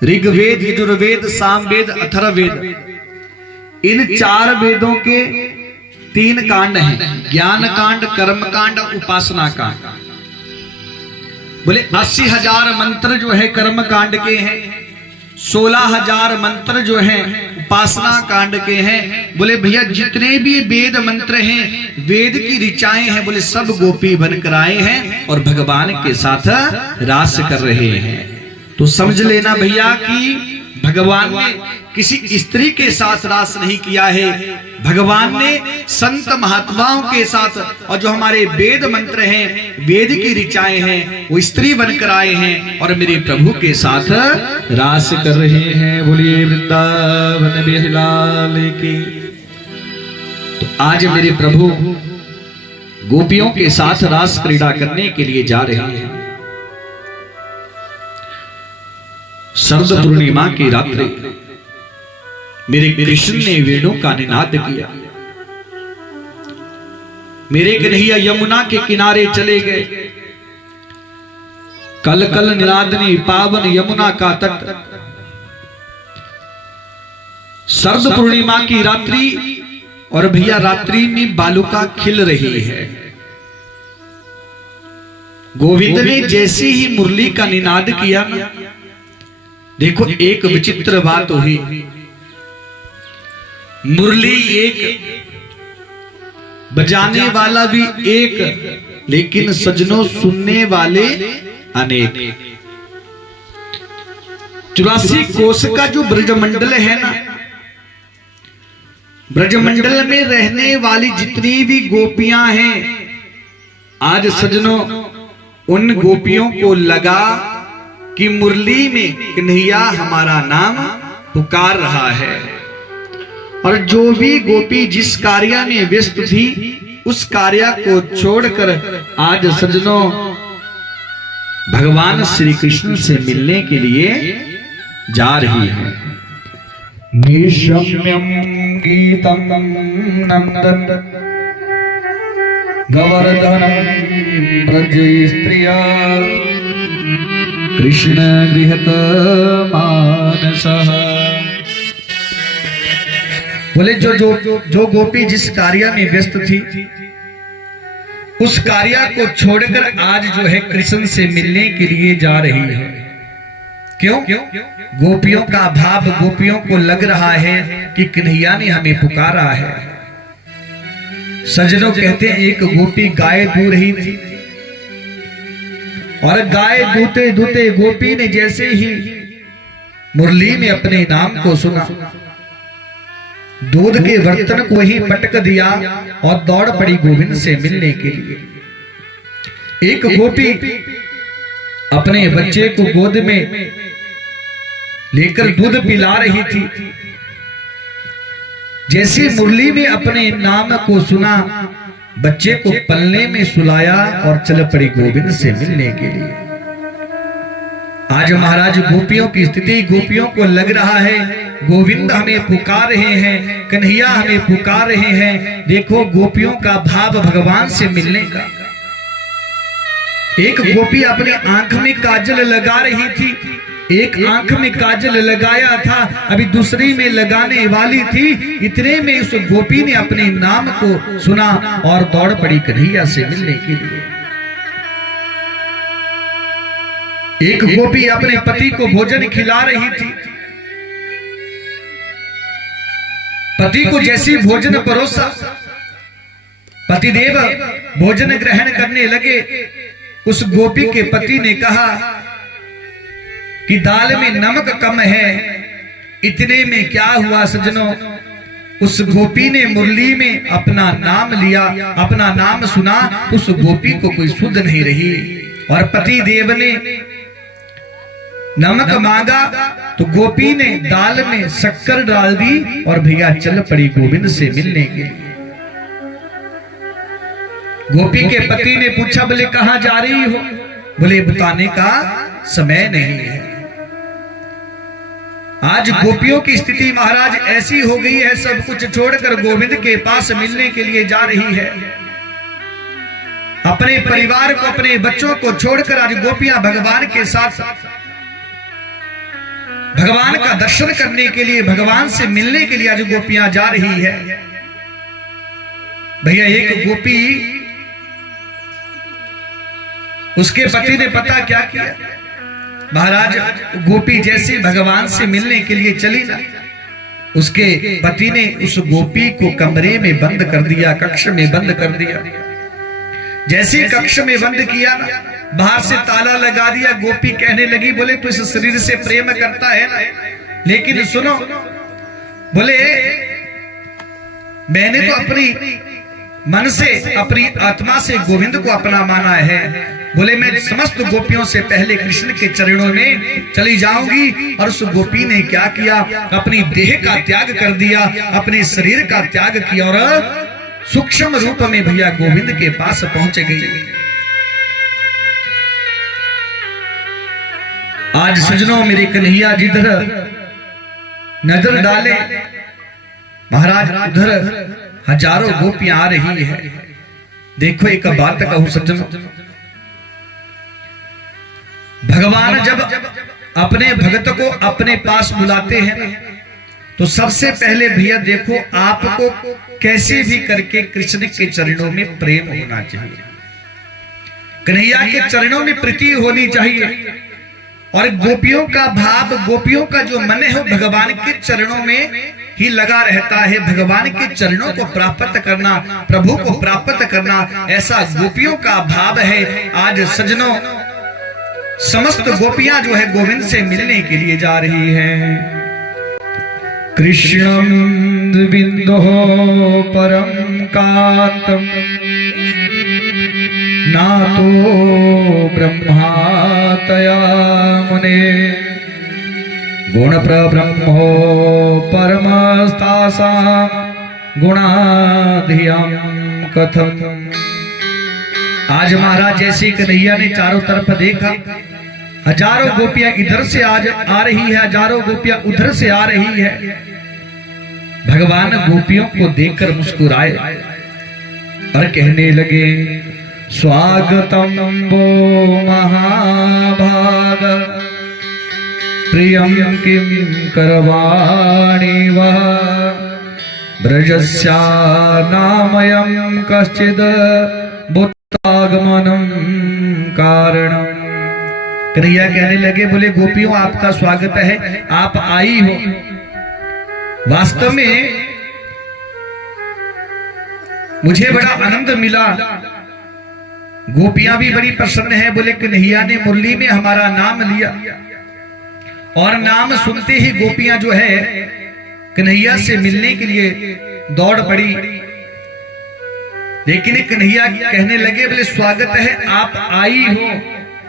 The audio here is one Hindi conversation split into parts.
ऋग्वेद, यजुर्वेद, सामवेद, अथर्ववेद, इन 4 वेदों के 3 कांड हैं, ज्ञान कांड, कर्म कांड, उपासना कांड। बोले 80,000 मंत्र जो है कर्म कांड के हैं, 16,000 मंत्र जो हैं उपासना कांड के हैं। बोले भैया जितने भी वेद मंत्र हैं, वेद की ऋचाएं हैं, बोले सब गोपी बनकर आए हैं और भगवान के साथ रास कर रहे हैं। तो समझ लेना भैया कि भगवान ने किसी स्त्री के साथ रास नहीं किया है, भगवान ने संत महात्माओं के साथ, और जो हमारे वेद मंत्र हैं, वेद की ऋचाएं हैं, वो स्त्री बनकर आए हैं और मेरे प्रभु के साथ रास कर रहे हैं। बोलिए वृंदावन बिहारी लाल की। तो आज मेरे प्रभु गोपियों के साथ रास क्रीड़ा करने के लिए जा रहे हैं। शरद पूर्णिमा की रात्रि मेरे कृष्ण ने वेणु का निनाद किया। मेरे कन्हैया यमुना के किनारे चले गए। कल कल निनादनी पावन यमुना का तट। शरद पूर्णिमा की रात्रि और भैया रात्रि में बालुका खिल रही है। गोविंद ने जैसे ही मुरली का निनाद किया ना, देखो एक विचित्र बात हुई। मुरली एक, बजाने वाला भी एक, लेकिन सजनों सुनने वाले अनेक। 84 कोस का जो ब्रजमंडल है ना, ब्रजमंडल में रहने वाली जितनी भी गोपियां हैं, आज सजनों उन गोपियों को लगा कि मुरली में कन्हैया हमारा नाम पुकार रहा है। और जो भी गोपी जिस कार्य में व्यस्त थी, उस कार्य को छोड़कर आज सजनों भगवान श्री कृष्ण से मिलने के लिए जा रही है। निशम्यम गीतम नंदन गवर्धनम ब्रज स्त्रिया कृष्ण गृहत मानसः। बोले जो गोपी जिस कार्य में व्यस्त थी, उस कार्य को छोड़कर आज जो है कृष्ण से मिलने के लिए जा रही है। क्यों? गोपियों का भाव, गोपियों को लग रहा है कि कन्हैया ने हमें पुकारा है। सजनों कहते हैं एक गोपी गाय दू रही थी, और गाय दूते दूते गोपी ने जैसे ही मुरली में अपने नाम को सुना, दूध के बर्तन को ही पटक दिया और दौड़ पड़ी गोविंद से मिलने के लिए। एक गोपी अपने बच्चे को गोद में लेकर दूध पिला रही थी। जैसे मुरली में अपने नाम को सुना, बच्चे को पलने में सुलाया और चल पड़ी गोविंद से मिलने के लिए। आज महाराज गोपियों की स्थिति, गोपियों को लग रहा है गोविंद हमें पुकार रहे हैं, कन्हैया हमें पुकार रहे हैं। देखो गोपियों का भाव भगवान से मिलने का। एक गोपी अपनी आंख में काजल लगा रही थी, एक आंख में काजल लगाया था, अभी दूसरी में लगाने वाली थी। इतने में उस गोपी ने अपने नाम को सुना और दौड़ पड़ी कन्हैया से मिलने के लिए। एक गोपी अपने पति को भोजन खिला रही थी। पति को जैसी भोजन परोसा, पतिदेव भोजन ग्रहण करने लगे। उस गोपी के पति ने कहा कि दाल में नमक कम है। इतने में क्या हुआ सजनों, उस गोपी ने मुरली में अपना नाम लिया, अपना नाम सुना। उस गोपी को कोई सुध नहीं रही और पति देव ने नमक मांगा तो गोपी ने दाल में शक्कर डाल दी और भैया चल पड़ी गोविंद से मिलने के लिए। गोपी के पति ने पूछा, बोले कहां जा रही हो? बोले बताने का समय नहीं है। आज गोपियों की स्थिति महाराज ऐसी हो गई है, सब कुछ छोड़कर गोविंद के पास मिलने के लिए जा रही है। अपने परिवार को, अपने बच्चों को छोड़कर आज गोपियां भगवान के साथ भगवान का दर्शन करने के लिए, भगवान से मिलने के लिए आज गोपियां जा रही है। भैया एक गोपी, उसके पति ने पता क्या किया, महाराज गोपी जैसे भगवान से मिलने के लिए चली ना, उसके पति ने उस गोपी को कमरे में बंद कर दिया, कक्ष में बंद कर दिया। जैसे कक्ष में बंद किया ना, बाहर से ताला लगा दिया। गोपी कहने लगी, बोले तू इस शरीर से प्रेम करता है ना, लेकिन सुनो, बोले मैंने तो अपनी मन से, अपनी आत्मा से गोविंद को अपना माना है। बोले मैं समस्त गोपियों से पहले कृष्ण के चरणों में चली जाऊंगी। और उस गोपी ने क्या किया, अपनी देह का त्याग कर दिया, अपने शरीर का त्याग किया और सूक्ष्म रूप में भैया गोविंद के पास पहुंच गई। आज सजनों, मेरे कन्हैया जिधर नजर डाले, महाराज उधर हजारों गोपियां आ रही है। देखो एक बात कहूं सज्जनों, भगवान जब अपने भक्त को अपने पास बुलाते हैं तो सबसे पहले भैया देखो, आपको कैसे भी करके कृष्ण के चरणों में प्रेम होना चाहिए, कन्हैया के चरणों में प्रीति होनी चाहिए। और गोपियों का भाव, गोपियों का जो मन है वो भगवान के चरणों में ही लगा रहता है। भगवान के चरणों को प्राप्त करना, प्रभु को प्राप्त करना, ऐसा गोपियों का भाव है। आज सजनों, समस्त गोपियां जो है गोविंद से मिलने के लिए जा रही हैं। कृष्णं विन्दो परम कांतम नातो ब्रह्मातया मुने गुण प्रब्रह्मो परमस्तासा गुणाधियम कथम। आज महाराज जैसे कन्हैया ने चारों तरफ देखा, हजारों गोपियां इधर से आज आ रही है, हजारों गोपियां उधर से आ रही है। भगवान गोपियों को देखकर मुस्कुराए और कहने लगे, स्वागतम वो महाभाग प्रियम किम करवाणि वह ब्रजस्या नामयम कश्चिद बुद्धागमनम कारणम। कन्हैया कहने लगे, बोले गोपियों आपका स्वागत है, आप आई हो। वास्तव में मुझे बड़ा आनंद मिला, गोपियां भी बड़ी प्रसन्न है। बोले कन्हैया ने मुरली में हमारा नाम लिया और नाम सुनते ही गोपियां जो है कन्हैया से मिलने के लिए दौड़ पड़ी। लेकिन कन्हैया कहने लगे, बोले स्वागत है, आप आई हो,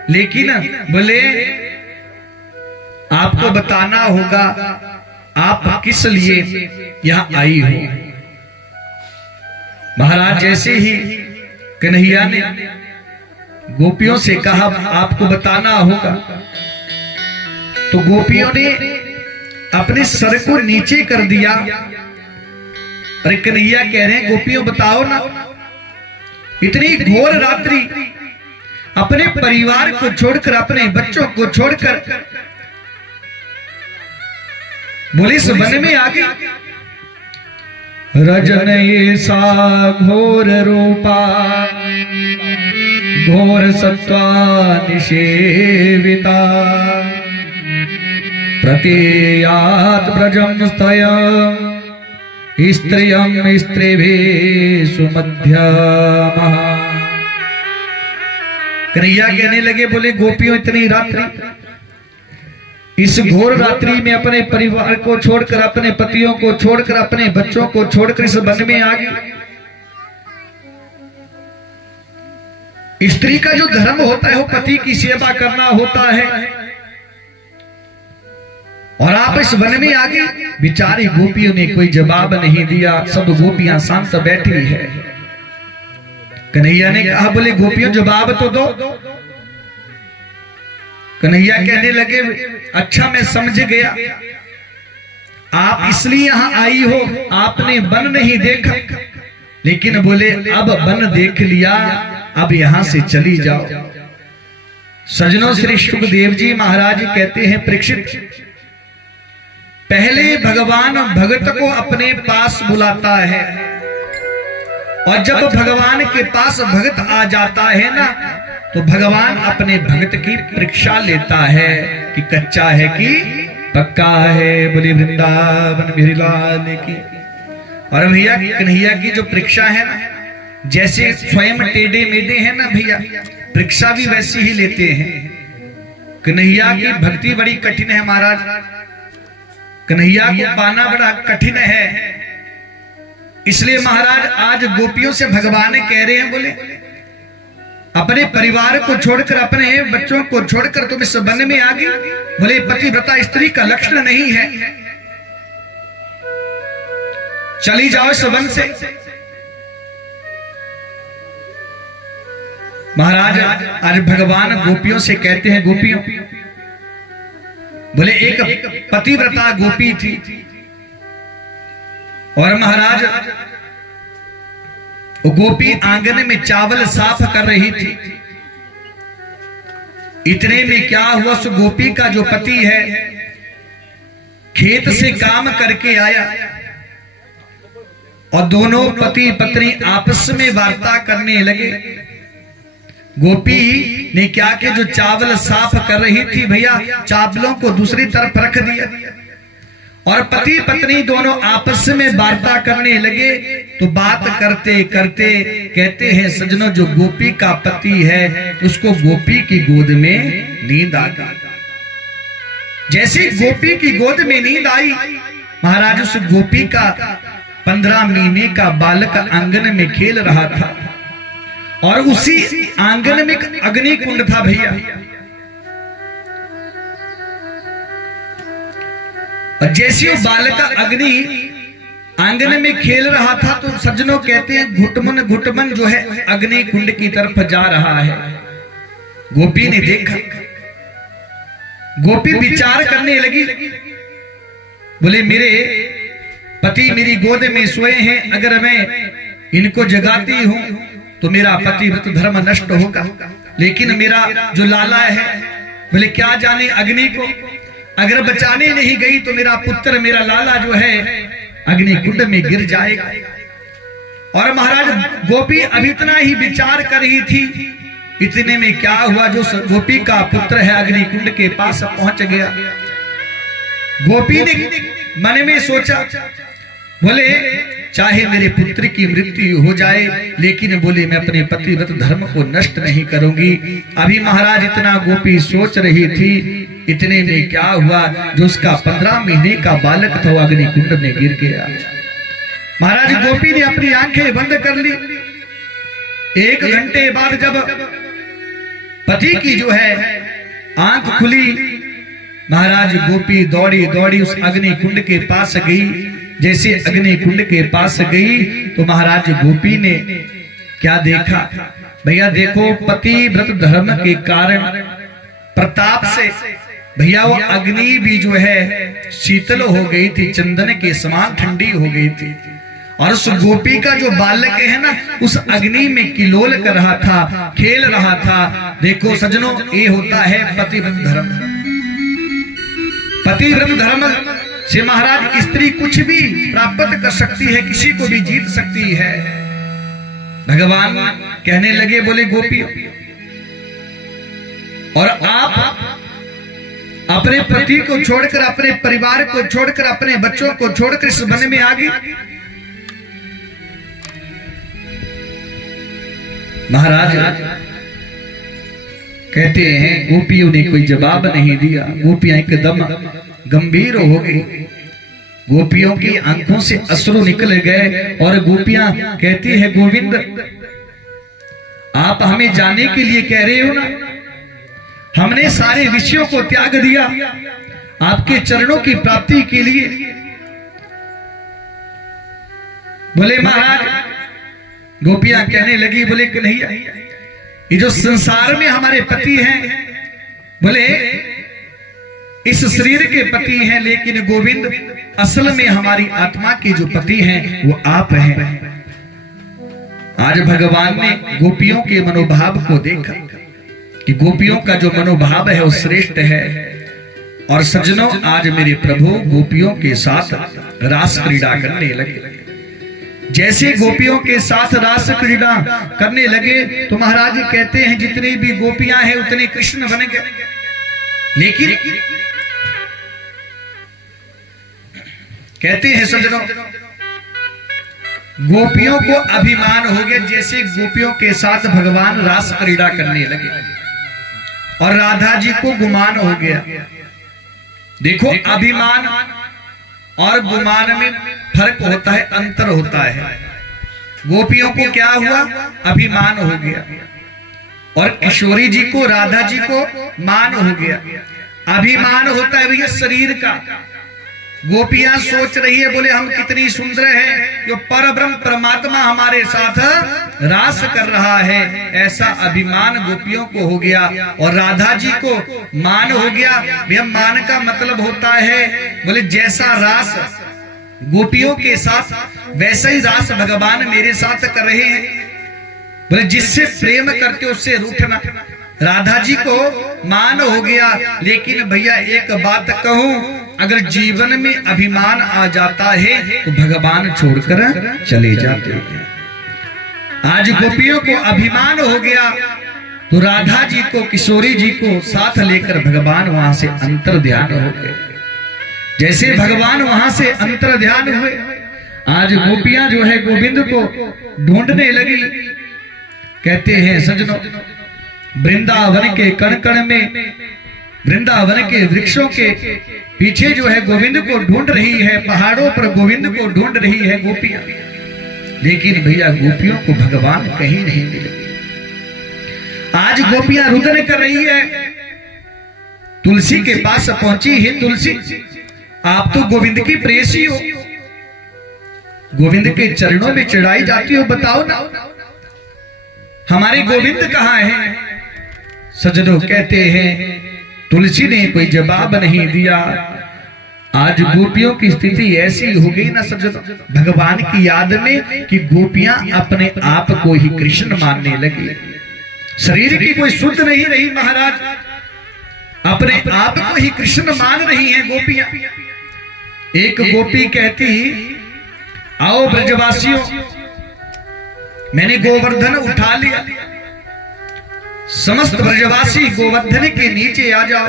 लेकिन बोले आपको बताना होगा आप किस लिए यहां आई हो। महाराज जैसे ही कन्हैया ने गोपियों से कहा आपको बताना होगा, तो गोपियों ने अपने सर को नीचे कर दिया। अरे कन्हैया कह रहे हैं, गोपियों बताओ ना, इतनी घोर रात्रि अपने परिवार को छोड़कर, अपने बच्चों को छोड़कर बोले इस वन में आ गई। रजन ऐसा घोर रूपा घोर सत्वा निषेविता प्रतीयात ब्रजम स्थयम् स्त्रियं स्त्रीभिः सुमध्यमः। कन्हैया कहने लगे, बोले गोपियों इतनी रात्रि, इस घोर रात्रि में अपने परिवार को छोड़कर, अपने पतियों को छोड़कर, अपने बच्चों को छोड़कर इस वन में आ गई। स्त्री का जो धर्म होता है वो पति की सेवा करना होता है, और आप इस वन में आ गई। बिचारी गोपियों ने कोई जवाब नहीं दिया, सब गोपियां शांत बैठी है। कन्हैया ने कहा, बोले गोपियों जवाब तो दो। कन्हैया कहने लगे, अच्छा मैं समझ गया, आप इसलिए यहां आई हो, आपने वन नहीं देखा, लेकिन बोले अब वन देख लिया, अब यहां से चली जाओ। सजनों, श्री सुखदेव जी महाराज कहते हैं, परीक्षित पहले भगवान भक्त को अपने पास बुलाता है, और जब भगवान के पास भक्त आ जाता है ना, तो भगवान अपने भक्त की परीक्षा लेता है कि कच्चा है कि पक्का है। बोले वृंदावन बिहारी लाल की। और भैया कन्हैया की जो परीक्षा है ना, जैसे स्वयं टेढ़े मेढ़े हैं ना भैया, परीक्षा भी वैसी ही लेते हैं। कन्हैया की भक्ति बड़ी कठिन है महाराज, कन्हैया को पाना बड़ा कठिन है। इसलिए महाराज आज गोपियों से भगवान कह रहे हैं, बोले अपने परिवार को छोड़कर, अपने बच्चों को छोड़कर तुम इस वन में आ गई। बोले पतिव्रता स्त्री का लक्षण नहीं है, चली जाओ इस वन से। महाराज आज भगवान गोपियों से कहते हैं, गोपियों, बोले एक पतिव्रता गोपी थी, और महाराज वो गोपी आंगन में चावल साफ कर रही थी। इतने में क्या हुआ, उस गोपी का जो पति है खेत से काम करके आया, और दोनों पति पत्नी आपस में वार्ता करने लगे। गोपी ने क्या किया, जो चावल साफ कर रही थी भैया, चावलों को दूसरी तरफ रख दिया, और पति पत्नी दोनों आपस में वार्ता करने लगे। तो बात करते करते कहते हैं, सजनों, जो गोपी का पति है उसको गोपी की गोद में नींद आ गई। जैसे गोपी की गोद में नींद आई, महाराज उस गोपी का 15 महीने का बालक आंगन में खेल रहा था, और उसी आंगन में एक अग्नि कुंड था भैया। और जैसे वो बालक अग्नि आंगन में खेल रहा था, तो सज्जनों कहते हैं घुटमन घुटमन जो है अग्नि कुंड की तरफ जा रहा है। गोपी ने देखा, गोपी विचार करने लगी, बोले मेरे पति मेरी गोद में सोए हैं, अगर मैं इनको जगाती हूं तो मेरा पतिव्रत धर्म नष्ट होगा, लेकिन मेरा जो लाला है, बोले क्या जाने अग्नि को अगर बचाने नहीं गई तो मेरा पुत्र, मेरा लाला जो है अग्नि कुंड में गिर जाएगा। और महाराज गोपी अभी इतना ही विचार कर रही थी, इतने में क्या हुआ, जो गोपी का पुत्र है अग्नि कुंड के पास पहुंच गया। गोपी ने मन में सोचा, बोले चाहे मेरे पुत्र की मृत्यु हो जाए, लेकिन बोले मैं अपने पतिव्रत धर्म को नष्ट नहीं करूंगी। अभी महाराज इतना गोपी सोच रही थी, इतने में क्या हुआ, जो उसका 15 महीने का बालक था वो अग्नि कुंड में गिर गया। महाराज गोपी ने अपनी आंखें बंद कर ली। 1 घंटे बाद जब पति की जो है आंख खुली, महाराज गोपी दौड़ी दौड़ी उस अग्नि कुंड के पास गई। जैसे अग्नि कुंड के पास गई तो महाराज गोपी ने क्या देखा भैया, देखो पतिव्रत धर्म के कारण प्रताप से भैया वो अग्नि भी जो है शीतल हो गई थी, चंदन के समान ठंडी हो गई थी। और उस गोपी का जो बालक है ना, उस अग्नि में किलोल कर रहा था, खेल रहा था। देखो सजनों, ये होता है पतिव्रत धर्म। पतिव्रत धर्म से महाराज स्त्री कुछ भी प्राप्त कर सकती है, किसी को भी जीत सकती है। भगवान कहने लगे, बोले गोपी, और आप अपने पति को छोड़कर, अपने परिवार को छोड़कर, अपने बच्चों को छोड़कर इस वन में आ गई। महाराज कहते हैं गोपियों ने कोई जवाब नहीं दिया। गोपियां एकदम गंभीर हो गई, गोपियों की आंखों से अश्रु निकल गए, और गोपियां कहती है, गोविंद आप हमें जाने के लिए कह रहे हो ना, हमने सारे विषयों को त्याग दिया आपके चरणों की प्राप्ति के लिए। बोले महाराज, गोपियां कहने लगी, बोले कन्हैया, ये जो संसार में हमारे पति हैं, बोले इस शरीर के पति हैं, लेकिन गोविंद असल में हमारी आत्मा के जो पति हैं वो आप हैं। आज भगवान ने गोपियों के मनोभाव को देखा कि गोपियों का जो मनोभाव है वो श्रेष्ठ है। और सज्जनों, आज मेरे प्रभु गोपियों के साथ रास क्रीड़ा करने लगे। जैसे गोपियों के साथ रास क्रीड़ा करने लगे तो महाराज जी कहते हैं जितनी भी गोपियां हैं उतने कृष्ण बन गए। लेकिन कहते हैं सज्जनों, गोपियों को अभिमान हो गया, जैसे गोपियों के साथ भगवान रास क्रीड़ा करने लगे और राधा जी को गुमान हो गया। देखो, अभिमान और गुमान में फर्क होता है, अंतर होता है। गोपियों को क्या हुआ? अभिमान हो गया, और किशोरी जी को, राधा जी को मान हो गया। अभिमान होता है भैया शरीर का। गोपियां सोच रही है, बोले हम कितनी सुंदर है, जो परब्रह्म परमात्मा हमारे साथ रास कर रहा है, ऐसा अभिमान गोपियों को हो गया। और राधा जी को मान हो गया। भैया मान का मतलब होता है, बोले जैसा रास गोपियों के साथ वैसा ही रास भगवान मेरे साथ कर रहे हैं। बोले जिससे प्रेम करते उससे रूठना। राधा जी को मान हो गया। लेकिन भैया एक बात कहूं, अगर जीवन में अभिमान आ जाता है तो भगवान छोड़कर चले जाते हैं। आज गोपियों को अभिमान हो गया तो राधा जी को, किशोरी जी को साथ लेकर भगवान वहां से अंतर ध्यान हो गए। जैसे भगवान वहां से अंतर ध्यान हुए, आज गोपियां जो है गोविंद को ढूंढने लगी। कहते हैं सज्जनों, वृंदावन के कण कण में, वृंदावन के वृक्षों के पीछे जो है गोविंद को ढूंढ रही है, पहाड़ों पर गोविंद को ढूंढ रही है गोपियां। लेकिन भैया गोपियों को भगवान कहीं नहीं मिले। आज गोपियां रुदन कर रही है, तुलसी के पास पहुंची है। तुलसी, आप तो गोविंद की प्रेयसी हो, गोविंद के चरणों में चढ़ाई जाती हो, बताओ ना हमारे गोविंद कहाँ है? सज्जनों, कहते हैं तुलसी ने कोई जवाब नहीं दिया। आज गोपियों की स्थिति ऐसी हो गई ना सज्जनों, भगवान की याद में, कि गोपियां अपने आप को ही कृष्ण मानने लगी। शरीर की कोई शुद्ध नहीं रही महाराज, अपने आप को ही कृष्ण मान रही हैं गोपियां। एक गोपी कहती, आओ ब्रजवासियों, मैंने गोवर्धन उठा लिया, समस्त ब्रजवासी गोवर्धन के नीचे आ जाओ।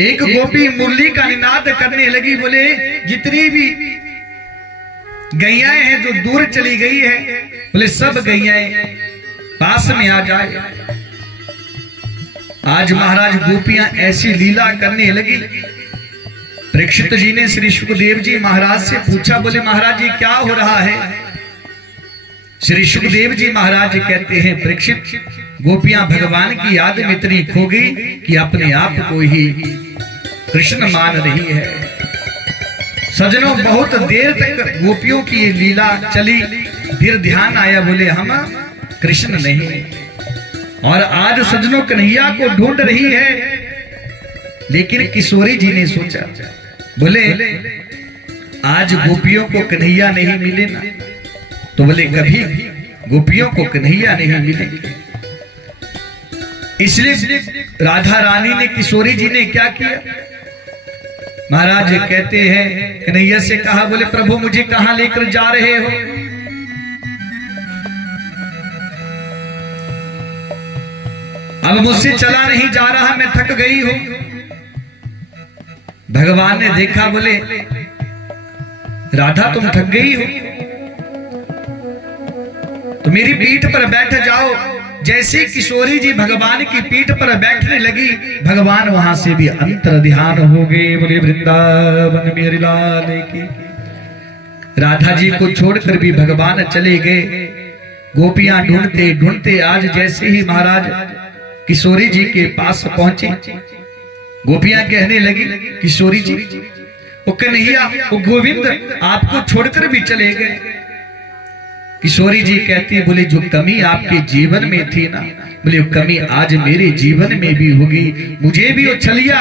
एक गोपी मुरली का निनाद करने लगी, बोले जितनी भी गैयाएं हैं जो दूर चली गई है, बोले सब गैयाएं पास में आ जाए। आज महाराज गोपियां ऐसी लीला करने लगी। परीक्षित जी ने श्री सुखदेव जी महाराज से पूछा, बोले महाराज जी क्या हो रहा है? श्री सुखदेव जी महाराज कहते हैं, परीक्षित, गोपियां भगवान की याद में इतनी खो गई कि अपने आप को ही कृष्ण मान रही है। सज्जनों, बहुत देर तक गोपियों की ये लीला चली, फिर ध्यान आया, बोले हम कृष्ण नहीं। और आज सज्जनों कन्हैया को ढूंढ रही है। लेकिन किशोरी जी ने सोचा, बोले आज गोपियों को कन्हैया नहीं मिले ना, तो बोले कभी गोपियों को कन्हैया नहीं मिलेंगे। इसलिए राधा रानी ने, किशोरी जी ने क्या किया? महाराज कहते हैं कन्हैया से कहा, बोले प्रभु मुझे कहां लेकर जा रहे हो? अब मुझसे चला नहीं जा रहा, मैं थक गई हूं। भगवान ने देखा, बोले राधा तुम थक गई हो तो मेरी पीठ पर बैठ जाओ। जैसे किशोरी जी भगवान की पीठ पर बैठने लगी, भगवान वहां से भी अंतर ध्यान हो गए। बोले वृंदावन मेरे लाल की। राधा जी को छोड़कर भी भगवान चले गए। गोपियां ढूंढते ढूंढते आज जैसे ही महाराज किशोरी जी के पास पहुंचे, गोपियां कहने लगी, किशोरी जी, वो कन्हैया, वो गोविंद आपको छोड़कर भी चले गए। किशोरी जी कहती, बोले जो कमी आपके जीवन में थी ना, बोले वो कमी आज मेरे जीवन में भी होगी। मुझे भी वो छलिया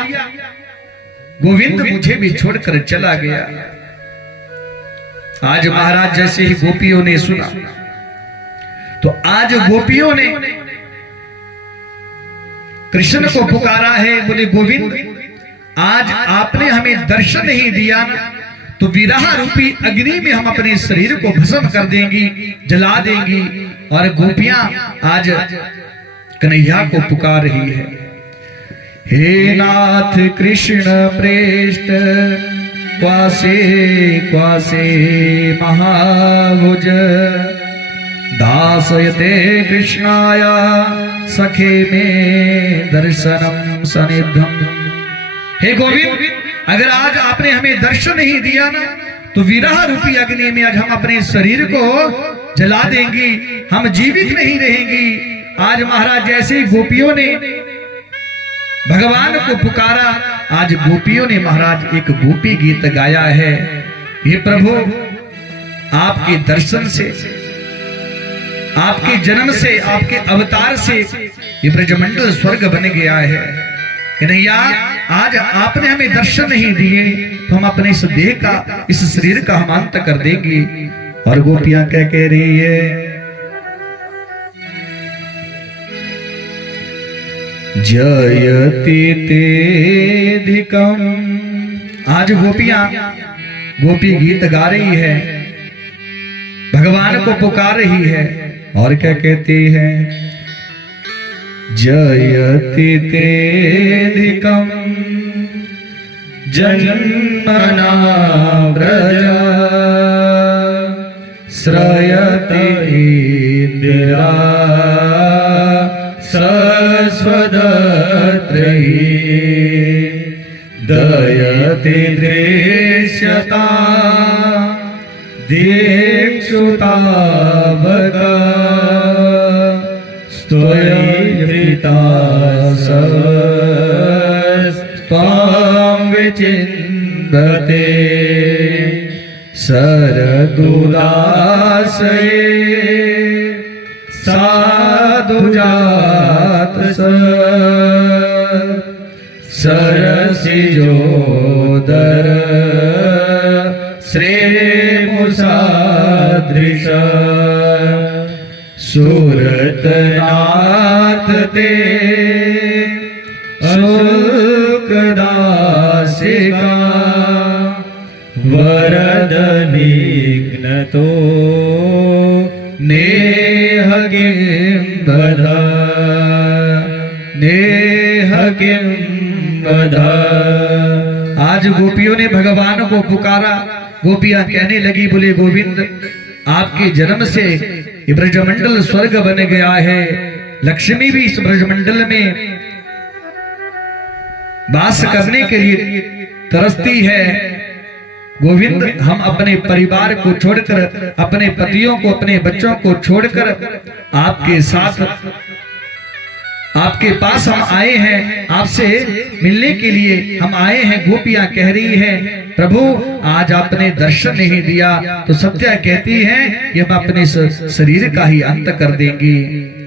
गोविंद मुझे भी छोड़कर चला गया। आज महाराज जैसे ही गोपियों ने सुना, तो आज गोपियों ने कृष्ण को पुकारा है। बोले गोविंद आज आपने हमें दर्शन नहीं दिया ना, तो विरह रूपी अग्नि में हम अपने शरीर को भस्म कर देंगी, जला देंगी। और गोपियां आज कन्हैया को पुकार रही है, हे नाथ कृष्ण प्रेष्ठ क्वासे क्वासे महाभुज दासयते कृष्णाय सखे में दर्शनम सनिधम। हे गोविंद, अगर आज आपने हमें दर्शन नहीं दिया ना, तो विरह रूपी अग्नि में आज हम अपने शरीर को जला देंगी, हम जीवित नहीं रहेंगी। आज महाराज जैसे गोपियों ने भगवान को पुकारा, आज गोपियों ने महाराज एक गोपी गीत गाया है। हे प्रभु, आपके दर्शन से, आपके जन्म से, आपके अवतार से ये ब्रजमंडल स्वर्ग बन गया है। कन्हैया, आज आपने हमें दर्शन नहीं दिए, तो हम अपने इस देह का, इस शरीर का हम अंत कर देंगे। और गोपियां क्या कह रही है, जयति तेधिकम। आज गोपियां गोपी गीत गा रही है, भगवान को पुकार रही है। और क्या कहती है, जयति तेधिकम जन्मना व्रज श्रयति इंदिरा सस्वदत्रयी दयति दृश्यता दीक्षुता भग स्तुयिता स्वाम विचिन्वते सरदुदासये साधुजात सरसिजोदर श्रेमुसादृश सुरतनाथ ते शुल्कदासिका वरद विघ्नतो नेह किं वद नेह किं वद। आज गोपियों ने भगवान को पुकारा। गोपियां कहने लगी, बोले गोविंद, आपके जन्म से ये ब्रजमंडल स्वर्ग बन गया है। लक्ष्मी भी इस ब्रजमंडल में वास करने के लिए तरसती है। गोविंद, हम अपने परिवार को छोड़कर, अपने पतियों को, अपने बच्चों को छोड़कर आपके साथ, आपके पास हम आए हैं, आपसे मिलने के लिए हम आए हैं। गोपियां कह रही है, प्रभु आज आपने दर्शन नहीं दिया, तो सत्या कहती है कि हम अपने शरीर का ही अंत कर देंगी।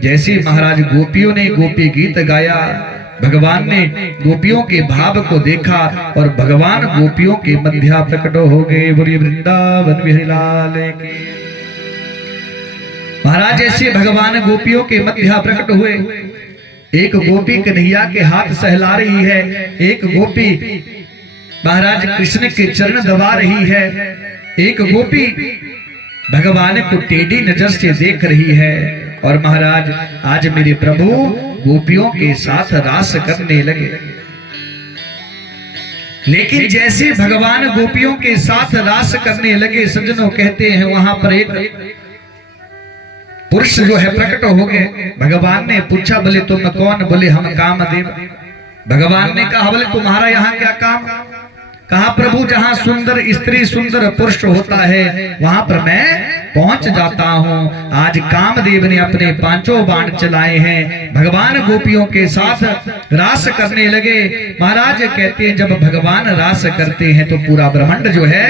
जैसे महाराज गोपियों ने गोपी गीत गाया, भगवान ने गोपियों के भाव को देखा और भगवान गोपियों के मध्य प्रकट हो गए। बोलिए वृंदावन बिहारी लाल की। महाराज जैसे भगवान गोपियों के मध्य प्रकट हुए, एक गोपी कन्हैया के हाथ सहला रही है, एक गोपी महाराज कृष्ण के चरण दबा रही है, एक गोपी भगवान को टेढ़ी नजर से देख रही है। और महाराज आज मेरे प्रभु गोपियों के साथ रास करने लगे। लेकिन जैसे भगवान गोपियों के साथ रास करने लगे, सज्जनों कहते हैं वहां पर एक पुरुष जो है प्रकट हो गए। भगवान ने पूछा, बोले तुम कौन? बोले हम कामदेव। भगवान ने कहा, बोले तुम्हारा यहाँ क्या काम? कहा, प्रभु जहाँ सुंदर स्त्री सुंदर पुरुष होता है वहां पर मैं पहुंच जाता हूँ। आज कामदेव ने अपने पांचों बाण चलाए हैं, भगवान गोपियों के साथ रास करने लगे। महाराज कहते हैं जब भगवान रास करते हैं तो पूरा ब्रह्मांड जो है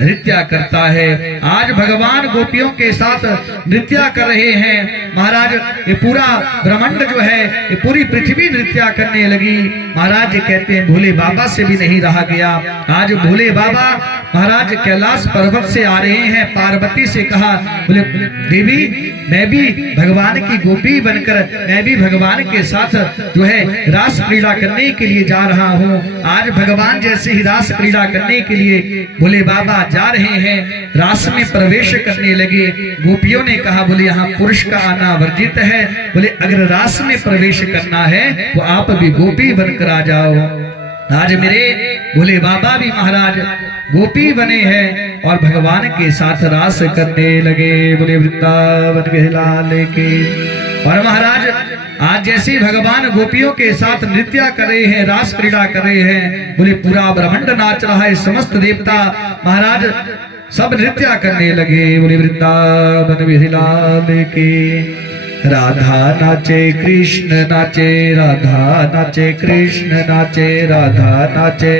नृत्य करता है। आज भगवान गोपियों के साथ नृत्य कर रहे हैं। महाराज ये पूरा ब्रह्मांड जो है, ये पूरी पृथ्वी नृत्य करने लगी। महाराज ये कहते हैं भोले बाबा से भी नहीं रहा गया। आज भोले बाबा महाराज कैलाश पर्वत से आ रहे हैं। पार्वती से कहा, बोले देवी मैं भी भगवान की गोपी बनकर मैं भी भगवान के साथ जो है रास क्रीड़ा करने के लिए जा रहा हूँ। आज भगवान जैसे ही रास क्रीड़ा करने के लिए भोले बाबा जा रहे हैं, रास में प्रवेश करने लगे। गोपियों ने कहा, बोले यहाँ पुरुष का आना वर्जित है, बोले अगर रास में प्रवेश करना है तो आप भी गोपी बनकर आ जाओ। आज मेरे भोले बाबा भी महाराज गोपी बने हैं और भगवान के साथ रास करने लगे। बोले वृंदावन के लाल के। और महाराज आज जैसे भगवान गोपियों के साथ नृत्य कर रहे हैं, रास क्रीड़ा कर रहे हैं, बोले पूरा ब्रह्मांड नाच रहा है, समस्त देवता महाराज सब नृत्य करने लगे। बोले वृंदावन विलाल के। राधा नाचे कृष्ण नाचे, राधा नाचे कृष्ण नाचे, राधा नाचे,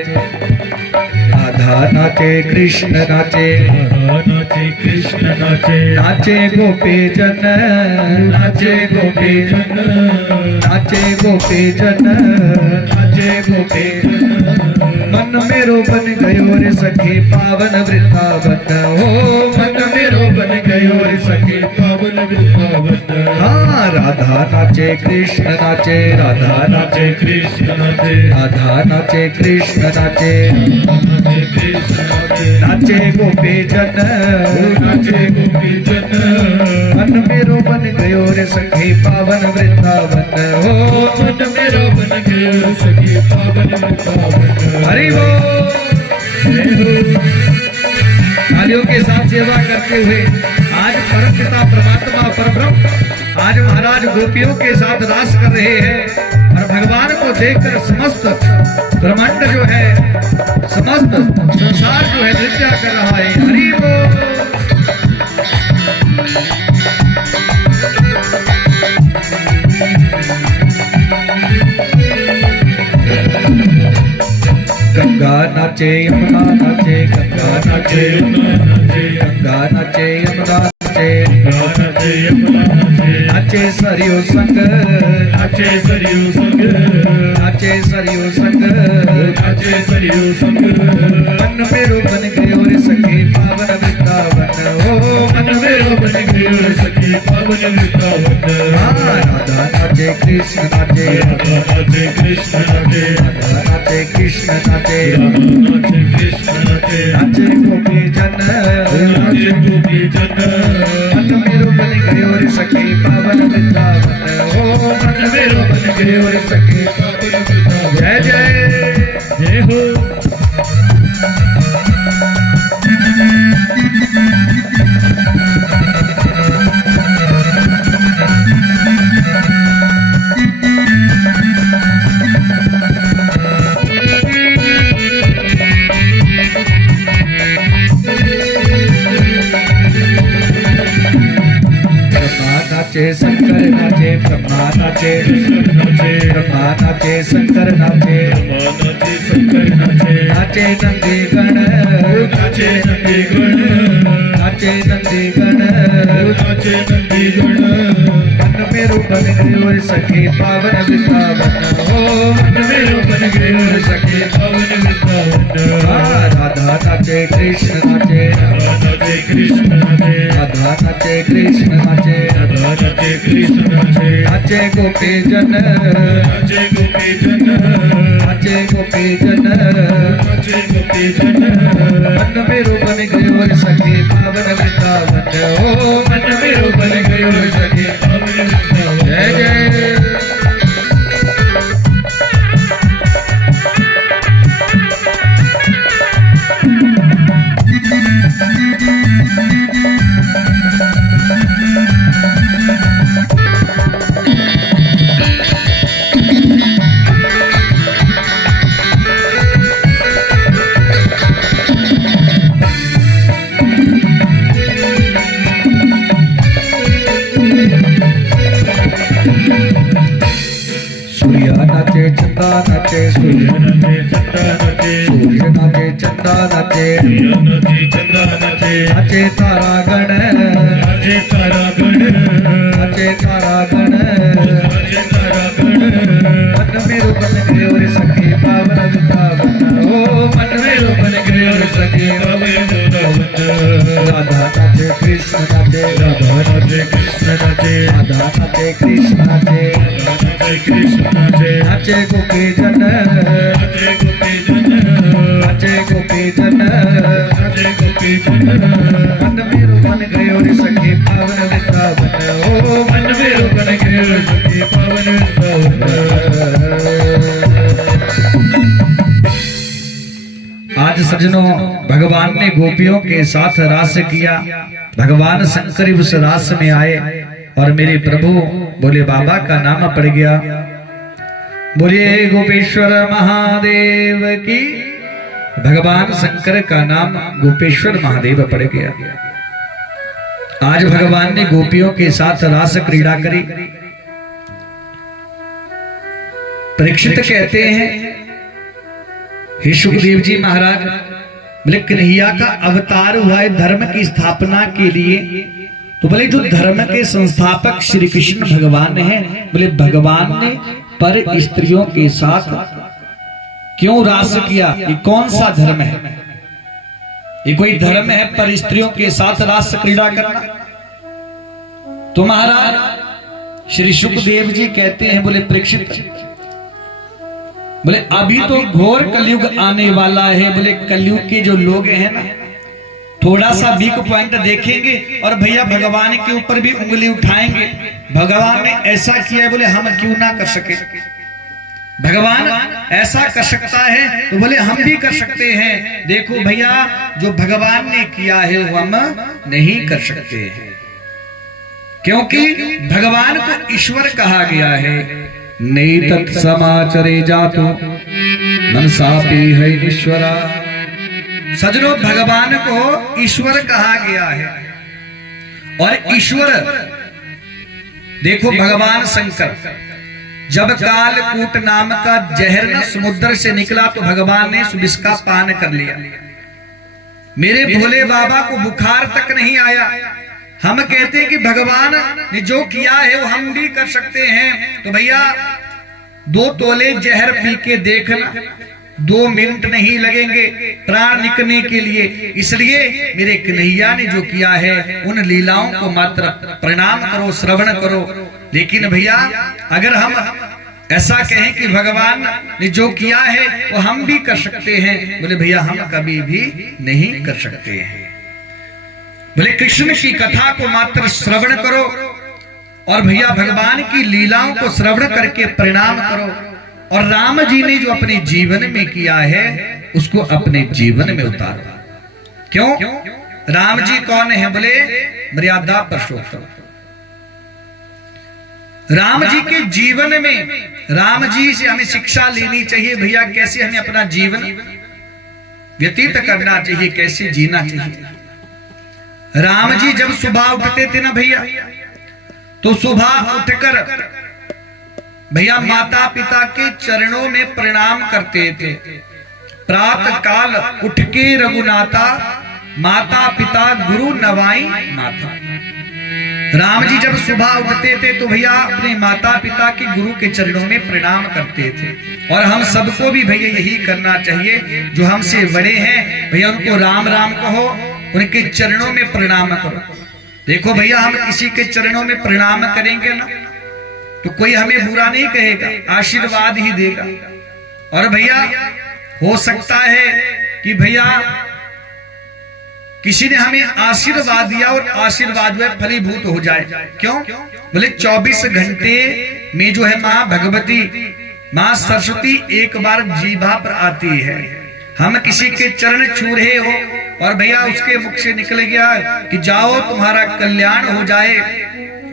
राधा नाचे कृष्ण नाचे, राधा नाचे कृष्ण नाचे, नाचे गोपी जन, नाचे गोपी जन, नाचे गोपी जन, नाचे गोपी जन। मन मेरो बन गयो रे सखी पावन वृंदावन। हो मन मेरो बन गयो रे सखी पावन वृंदावन। हाँ राधा नाचे कृष्ण नाचे, राधा नाचे कृष्ण नाचे, राधा नाचे कृष्ण नाचे, नाचे कृष्ण नाचे, नाचे गोपी जन, नाचे गोपी जन। मन मेरो बन गयो रे सखी पावन वृंदावन। हो मन मेरो बन गयो रे सखी पावन वृंदावन। हरि बोल। तालियों के साथ सेवा करते हुए आज परम पिता परमात्मा परब्रह्म आज महाराज गोपियों के साथ रास कर रहे हैं। और भगवान को देखकर समस्त ब्रह्मांड जो है, समस्त संसार जो है नृत्य कर रहा है। हरि बोल। गंगा नाचे यमुना नाचे, गंगा नाचे यमुना नाचे, गंगा नाचे यमुना नाचे, गंगा नाचे यमुना नाचे, नाचे सरयू संग, नाचे सरयू संग, नाचे सरयू संग, नाचे सरयू संग। मन मेरो बन गयो रे सखी पावन वृंदावन। हो मन मेरो बन गयो रे सखी पावन वृंदावन। राधा नाचे कृष्ण नाचे, राधा नाचे कृष्ण नाचे, राधा नाचे कृष्ण नाचे, राधा नाचे कृष्ण नाचे, नाचे गोपी जन, नाचे गोपी जन। मन मेरो बन गयो रे सखी पावन वृंदावन। हो मन मेरो बन गयो रे सखी पावन वृंदावन। जय जय जय हो। नाचे शंकर नाचे, ब्रह्मा नाचे, ब्रह्मा नाचे शंकर नाचे, नाचे शंकर नाचे, नाचे नंदी गण, नाचे नंदी गण, नाचे नंदी गण, नाचे नंदी गण। मन मेरो बन गयो रे सखी पावन वृंदावन। हो मन मेरो बन गयो रे सखी पावन वृंदावन। राधा नाचे कृष्ण नाचे, राधा नाचे कृष्ण नाचे, राधा नाचे कृष्ण नाचे, राधा नाचे कृष्ण नाचे, नाचे गोपी जन, नाचे गोपी जन, नाचे गोपी जन, नाचे गोपी जन। मन मेरो बन गयो रे सखी पावन वृंदावन। हो मन मेरो बन गयो रे सखी पावन वृंदावन। जय जय। सूर्य नाचे चंदा नाचे, सूर्य नाचे चंदा नाचे, सूर्य नाचे चंदा नाचे, सूर्य नाचे चंदा नाचे, नाचे तारा गण, नाचे तारा गण, नाचे तारा सखी पावन वृंदावन। राधा नाचे कृष्ण नाचे, राधा नाचे कृष्ण नाचे, राधा नाचे कृष्ण नाचे, राधा नाचे कृष्ण नाचे, नाचे गोपी जन, नाचे गोपी जन, नाचे गोपी जन, नाचे गोपी जन। मन मेरो बन गयो रे सखी पावन वृंदावन। ओ मन मेरो बन गयो सखी पावन वृंदावन। आज सज्जनों, भगवान ने गोपियों के साथ रास किया। भगवान शंकर उस रास में आए और मेरे प्रभु बोले बाबा का नाम पड़ गया। बोलिए गोपेश्वर महादेव की। भगवान शंकर का नाम गोपेश्वर महादेव पड़ गया। आज भगवान ने गोपियों के साथ रास क्रीड़ा करी। परीक्षित कहते हैं, हे सुखदेव जी महाराज, बोले कन्हैया का अवतार हुआ है धर्म की स्थापना के लिए। तो बोले जो धर्म के संस्थापक श्री कृष्ण भगवान हैं, बोले भगवान ने पर स्त्रियों के साथ क्यों रास किया? ये कौन सा धर्म है? ये कोई धर्म है पर स्त्रियों के साथ रास क्रीड़ा करना? तो महाराज श्री सुखदेव जी कहते हैं, बोले परीक्षित, बोले अभी तो घोर कलयुग आने वाला है। बोले कलयुग के जो लोग हैं ना, थोड़ा सा वीक पॉइंट देखेंगे और भैया भगवान के ऊपर भी उंगली उठाएंगे। भगवान ने ऐसा किया है, बोले हम क्यों ना कर सके? भगवान ऐसा कर सकता है तो बोले हम भी कर सकते हैं। देखो भैया, जो भगवान ने किया है वो हम नहीं कर सकते हैं, क्योंकि भगवान को ईश्वर कहा गया है। नहीं तत्समाचरे जातो मनसापि है ईश्वरा। सजनो, भगवान को ईश्वर कहा गया है। और ईश्वर देखो, भगवान शंकर जब कालकूट नाम का जहर न समुद्र से निकला तो भगवान ने विष का पान कर लिया। मेरे भोले बाबा को बुखार तक नहीं आया। हम कहते हैं कि भगवान ने जो किया है वो हम भी कर सकते हैं। तो भैया 2 तोले जहर पी के देखना, 2 मिनट नहीं लगेंगे प्राण निकलने के लिए। इसलिए मेरे कन्हैया ने जो किया है उन लीलाओं को मात्र प्रणाम करो, श्रवण करो। लेकिन भैया अगर हम ऐसा कहें कि भगवान ने जो किया है वो हम भी कर सकते हैं, बोले भैया हम कभी भी नहीं कर सकते हैं। बोले कृष्ण की कथा को मात्र श्रवण करो और भैया भगवान की लीलाओं को श्रवण करके प्रणाम करो। और राम जी ने जो अपने जीवन में किया है उसको अपने जीवन में उतारो। क्यों? राम जी कौन है? बोले मर्यादा पुरुषोत्तम। राम जी के जीवन में राम जी से हमें शिक्षा लेनी चाहिए। भैया कैसे हमें अपना जीवन व्यतीत करना चाहिए, कैसे जीना चाहिए। राम जी जब सुबह उठते थे ना भैया, तो सुबह उठकर भैया माता पिता के चरणों में प्रणाम करते थे। प्रातः काल उठ के रघुनाथा, माता पिता गुरु नवाई माथा। राम जी जब सुबह उठते थे तो भैया अपने माता पिता के गुरु के चरणों में प्रणाम करते थे। और हम सबको भी भैया यही करना चाहिए। जो हमसे बड़े हैं भैया उनको राम राम कहो, उनके चरणों में प्रणाम करो। देखो भैया, हम किसी के चरणों में प्रणाम करेंगे ना तो कोई हमें बुरा नहीं कहेगा, आशीर्वाद ही देगा। और भैया हो सकता है कि भैया किसी ने हमें आशीर्वाद दिया और आशीर्वाद वह फलीभूत हो जाए। क्यों? बोले 24 घंटे में जो है माँ भगवती, माँ सरस्वती एक बार जीभा पर आती है। हम किसी के चरण छू रहे हो और भैया उसके मुख से निकल गया कि जाओ तुम्हारा कल्याण हो जाए,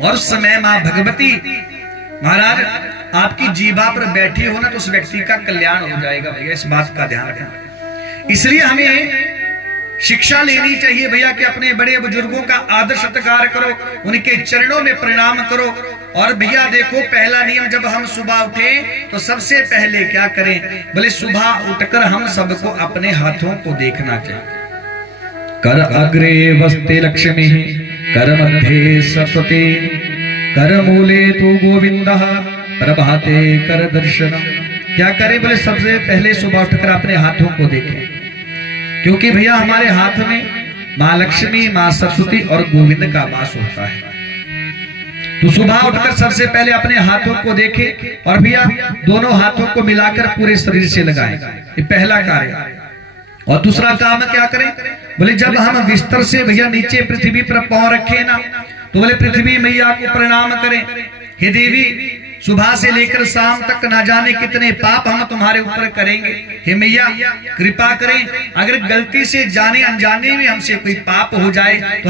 और उस समय माँ भगवती महाराज आपकी जीभा पर बैठी हो ना तो उस व्यक्ति का कल्याण हो जाएगा। भैया इस बात का ध्यान रखना। इसलिए हमें शिक्षा लेनी चाहिए भैया कि अपने बड़े बुजुर्गों का आदर सत्कार करो, उनके चरणों में प्रणाम करो। और भैया देखो, पहला नियम जब हम सुबह उठे तो सबसे पहले क्या करें? बोले सुबह उठकर हम सबको अपने हाथों को देखना चाहिए। कर अग्रे वस्ते लक्ष्मी, कर मध्ये सरस्वती, कर मूले तू गोविंदः, प्रभाते कर दर्शनम। क्या करें? बोले सबसे पहले सुबह उठकर अपने हाथों को देखें। क्योंकि भैया हमारे हाथ में माँ लक्ष्मी, माँ सरस्वती और गोविंद का वास होता है। तो सुबह उठकर सबसे पहले अपने हाथों को देखें और भैया दोनों हाथों को मिलाकर पूरे शरीर से लगाएं। ये पहला कार्य। और दूसरा काम क्या करें? बोले जब हम बिस्तर से भैया नीचे पृथ्वी पर पांव रखे ना, तो बोले पृथ्वी मैया को प्रणाम करें, हे देवी सुबह से लेकर शाम तक ना जाने कितने पाप हम तुम्हारे ऊपर करेंगे, हे मैया कृपा करें, अगर गलती से जाने अनजाने में हमसे कोई पाप हो जाए तो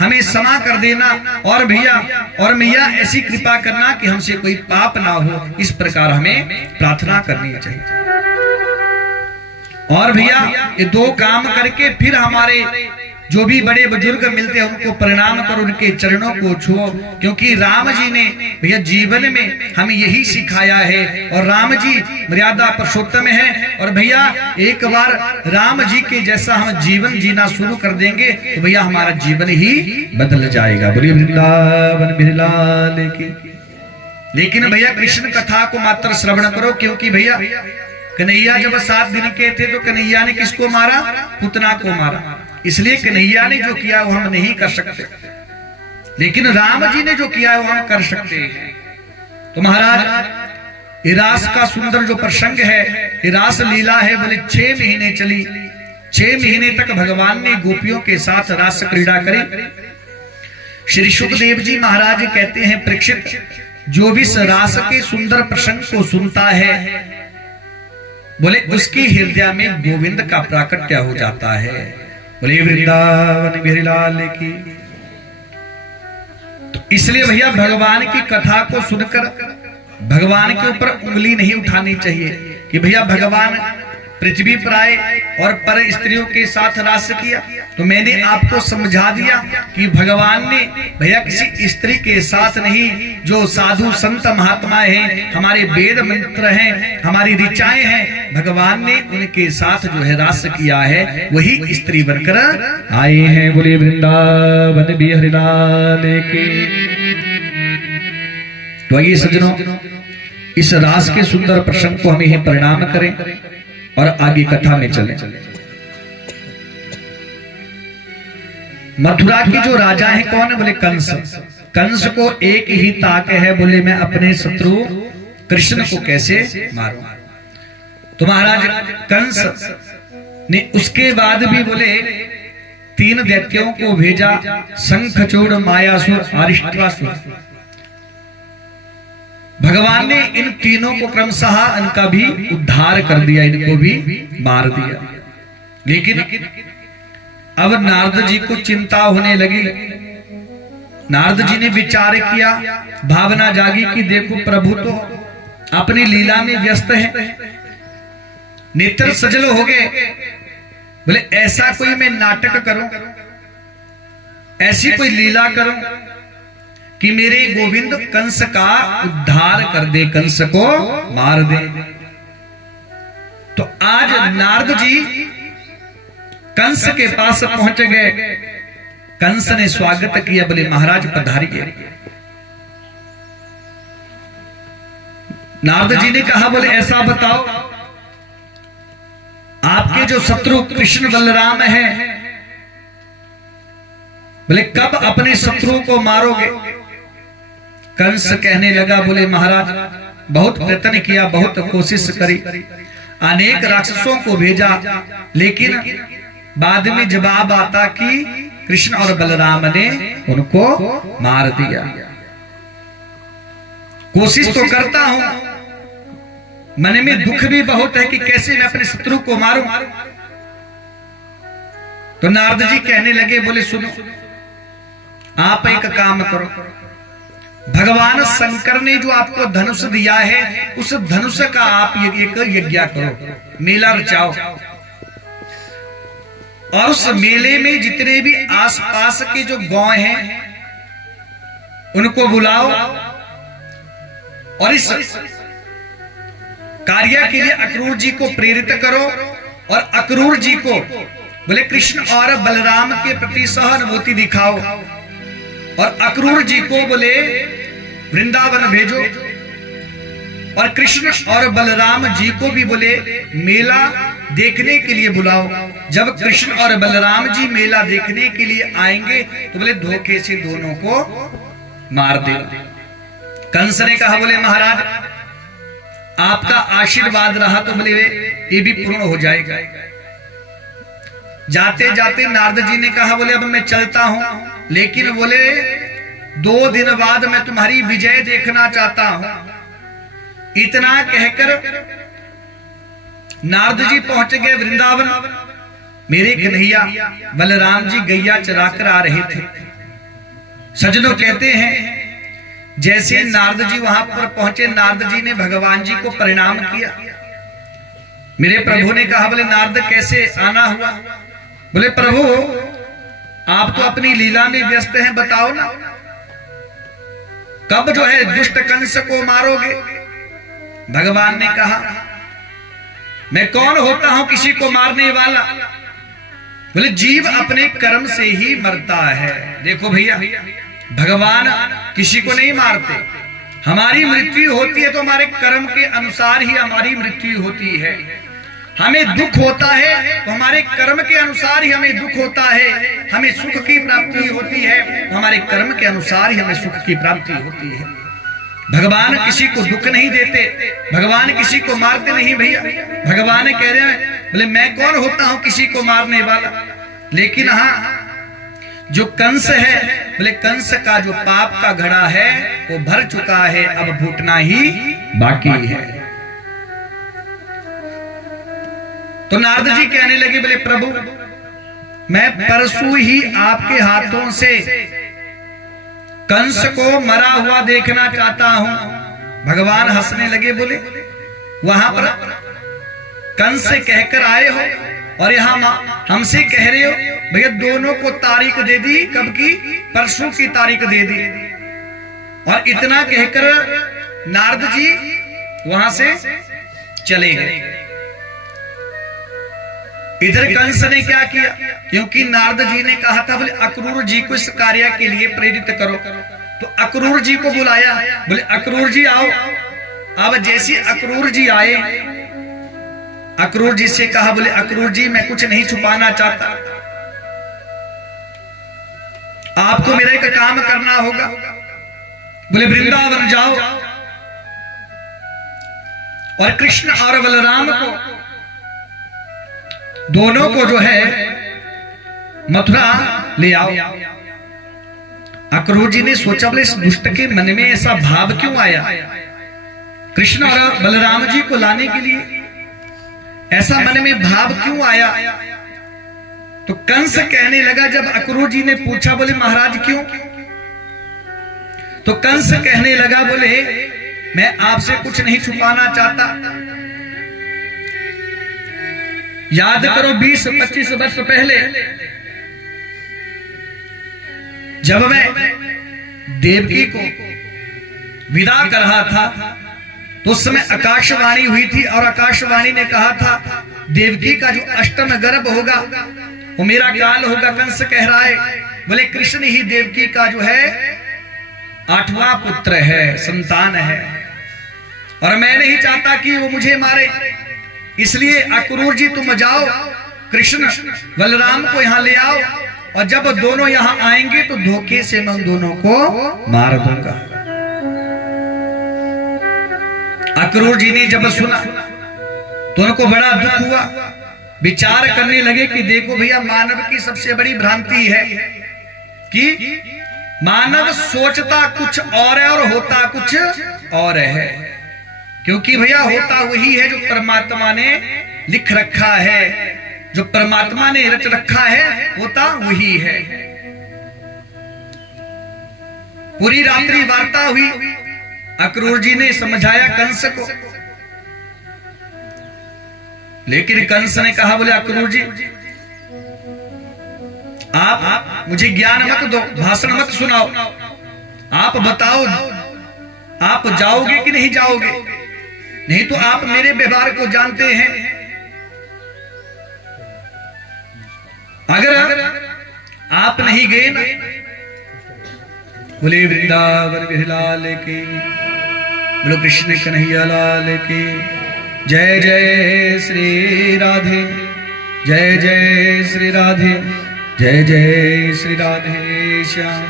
हमें क्षमा कर देना, और मैया ऐसी कृपा करना कि हमसे कोई पाप ना हो। इस प्रकार हमें प्रार्थना करनी चाहिए। और भैया ये दो काम करके फिर हमारे जो भी बड़े बुजुर्ग मिलते हैं उनको प्रणाम करो, उनके चरणों को छुओ, क्योंकि राम जी ने भैया जीवन में हमें यही सिखाया है। और राम जी मर्यादा पुरुषोत्तम है। और भैया एक बार राम जी के जैसा हम जीवन जीना शुरू कर देंगे तो भैया हमारा जीवन ही बदल जाएगा। बोलिए वृंदावन बिरलाल की। लेकिन भैया कृष्ण कथा को मात्र श्रवण करो, क्योंकि भैया कन्हैया जब 7 दिन के थे तो कन्हैया ने किसको मारा? पुतना को मारा। इसलिए कन्हैया ने जो किया वो हम नहीं कर सकते, लेकिन राम जी ने जो किया वो हम कर सकते हैं। तो महाराज ये रास का सुंदर जो प्रसंग है, ये रास लीला है। बोले 6 महीने चली, 6 महीने तक भगवान ने गोपियों के साथ रास क्रीड़ा करी। श्री सुखदेव जी महाराज कहते हैं, परीक्षित जो भी इस रास के सुंदर प्रसंग को सुनता है बोले उसकी हृदय में गोविंद का प्राकट्य हो जाता है। बोले वृंदावन बिहारी लाल की। तो इसलिए भैया भगवान की कथा को सुनकर भगवान के ऊपर उंगली नहीं उठानी चाहिए कि भैया भगवान पृथ्वी पर आए और पर स्त्रियों के साथ रास किया। तो मैंने आपको समझा दिया कि भगवान ने भैया किसी स्त्री के साथ नहीं, जो साधु संत महात्मा हैं, हमारे वेद मंत्र हैं, हमारी ऋचाएं हैं, भगवान ने उनके साथ जो है रास किया है, वही स्त्री बनकर आए हैं। बोले वृंदावन बिहारी लाल की। तो आइए सज्जनों, इस रास के सुंदर प्रसंग को हमें ही प्रणाम करें और आगे कथा में चलें। मथुरा की जो राजा है कौन है? बोले कंस। कंस को एक ही ताक है, बोले मैं अपने शत्रु कृष्ण को कैसे मारूं। तो महाराज कंस ने उसके बाद भी बोले 3 दैत्यों को भेजा, शंखचूड़, मायासुर, अरिष्टासुर। भगवान ने इन तीनों को क्रमशः इनका भी उद्धार कर दिया, इनको भी मार दिया। लेकिन अब नारद जी को चिंता होने लगी। नारद जी ने विचार किया, भावना जागी कि देखो प्रभु तो अपनी लीला में व्यस्त है, नेत्र सजल हो गए। बोले ऐसा कोई मैं नाटक करूं, ऐसी कोई लीला करूं कि मेरे गोविंद कंस का उद्धार कर दे, कंस को मार दे। तो आज नारद जी कंस के पास पहुंच गए। कंस ने स्वागत किया, बोले महाराज पधारिए। नारद जी ने कहा, बोले ऐसा बताओ आपके जो शत्रु कृष्ण बलराम हैं, बोले कब अपने शत्रु को मारोगे? कंस कहने लगा, बोले महाराज बहुत प्रयत्न किया, बहुत कोशिश करी, अनेक राक्षसों को भेजा, लेकिन बाद में जवाब आता कि कृष्ण और बलराम ने उनको मार दिया। कोशिश तो करता हूं, मन में दुख भी बहुत है कि कैसे मैं अपने शत्रु को मारूं। तो नारद जी कहने लगे, बोले सुनो आप एक काम करो, भगवान शंकर ने जो आपको धनुष दिया है उस धनुष का आप एक यज्ञ करो, मेला रचाओ, और उस मेले में जितने भी आसपास के जो गांव हैं उनको बुलाओ, और इस कार्य के लिए अक्रूर जी को प्रेरित करो, और अक्रूर जी को बोले कृष्ण और बलराम के प्रति सहानुभूति दिखाओ, और अक्रूर जी को बोले वृंदावन भेजो, और कृष्ण और बलराम जी को भी बोले मेला देखने के लिए बुलाओ। जब कृष्ण और बलराम जी मेला देखने के लिए आएंगे तो बोले धोखे से दोनों को मार दे। कंस ने कहा बोले महाराज आपका आशीर्वाद रहा तो बोले ये भी पूर्ण हो जाएगा। जाते जाते नारद जी ने कहा बोले अब मैं चलता हूं, लेकिन बोले 2 दिन बाद मैं तुम्हारी विजय देखना चाहता हूं। इतना कहकर नारद जी पहुंच गए वृंदावन। मेरे कन्हैया बलराम जी गैया चराकर आ रहे थे। सज्जनों कहते हैं जैसे नारद जी वहां पर पहुंचे, नारद जी ने भगवान जी को प्रणाम किया। मेरे प्रभु ने कहा बोले नारद कैसे आना हुआ? बोले प्रभु आप तो अपनी लीला में व्यस्त हैं, बताओ ना कब जो है दुष्ट कंस को मारोगे? भगवान ने कहा मैं कौन होता हूं किसी को मारने वाला? बोले जीव अपने कर्म से ही मरता है। देखो भैया भगवान किसी को नहीं मारते। हमारी मृत्यु होती है तो हमारे कर्म के अनुसार ही हमारी मृत्यु होती है। हमें दुख होता है तो हमारे कर्म के अनुसार ही हमें दुख होता है। हमें सुख की प्राप्ति होती है तो हमारे कर्म के अनुसार ही हमें सुख की प्राप्ति होती है। भगवान किसी को दुख नहीं देते, भगवान किसी को मारते नहीं भैया। भगवान कह रहे हैं बोले मैं कौन होता हूं किसी को मारने वाला? लेकिन हाँ जो कंस है बोले कंस का जो पाप का घड़ा है वो भर चुका है, अब फूटना ही बाकी है। तो नारद जी कहने लगे बोले प्रभु मैं परसों ही आपके हाथों से कंस को मरा हुआ देखना चाहता हूं। भगवान हंसने लगे बोले वहां पर कंस से कहकर आए हो और यहां हमसे कह रहे हो? भैया दोनों को तारीख दे दी, कब की? परसों की तारीख दे दी। और इतना कहकर नारद जी वहां से चले गए। इधर कंस ने क्या किया? क्योंकि नारद जी ने कहा था बोले अक्रूर जी को इस कार्य के लिए प्रेरित करो, तो अक्रूर जी को बुलाया। बोले अक्रूर जी आओ। अब जैसे अक्रूर जी आए, अक्रूर जी से कहा बोले अक्रूर जी मैं कुछ नहीं छुपाना चाहता, आपको मेरा एक काम करना होगा। बोले वृंदावन जाओ और कृष्ण और बलराम को दोनों को जो है मथुरा ले आओ। अक्रूर जी ने सोचा बोले इस दुष्ट के मन में ऐसा भाव क्यों आया? कृष्ण और बलराम जी को लाने के लिए ऐसा मन में भाव क्यों आया? तो कंस कहने लगा, जब अक्रूर जी ने पूछा बोले महाराज क्यों, तो कंस कहने लगा बोले मैं आपसे कुछ नहीं छुपाना चाहता। याद करो 20-25 वर्ष पहले जब मैं देवकी को विदा कर रहा था तो उस समय आकाशवाणी हुई थी और आकाशवाणी ने कहा था देवकी का जो अष्टम गर्भ होगा वो मेरा काल होगा। कंस कह रहा है बोले कृष्ण ही देवकी का जो है 8वां पुत्र है, संतान है, और मैं नहीं चाहता कि वो मुझे मारे। इसलिए अक्रूर जी तुम जाओ कृष्ण बलराम को यहां ले आओ, और जब दोनों यहां आएंगे तो धोखे से मैं दोनों को मार दूंगा। अक्रूर जी ने जब सुना तो उनको बड़ा दुख हुआ। विचार करने लगे कि देखो भैया मानव की सबसे बड़ी भ्रांति है कि मानव सोचता कुछ और है और होता कुछ और है। क्योंकि भैया होता वही है जो परमात्मा ने लिख रखा है, जो परमात्मा ने रच रखा है होता वही है। पूरी रात्रि वार्ता हुई, अक्रूर जी ने समझाया कंस को, लेकिन कंस ने कहा बोले अक्रूर जी आप मुझे ज्ञान मत दो, भाषण मत सुनाओ, आप बताओ आप जाओगे कि नहीं जाओगे? नहीं तो आप मेरे व्यवहार को जानते हैं, अगर आप नहीं गए ना, बोले वृंदावन बिहारी लाल की, बोलो कृष्ण कन्हैया लाल की, जय जय श्री राधे, जय जय श्री राधे, जय जय श्री राधे श्याम।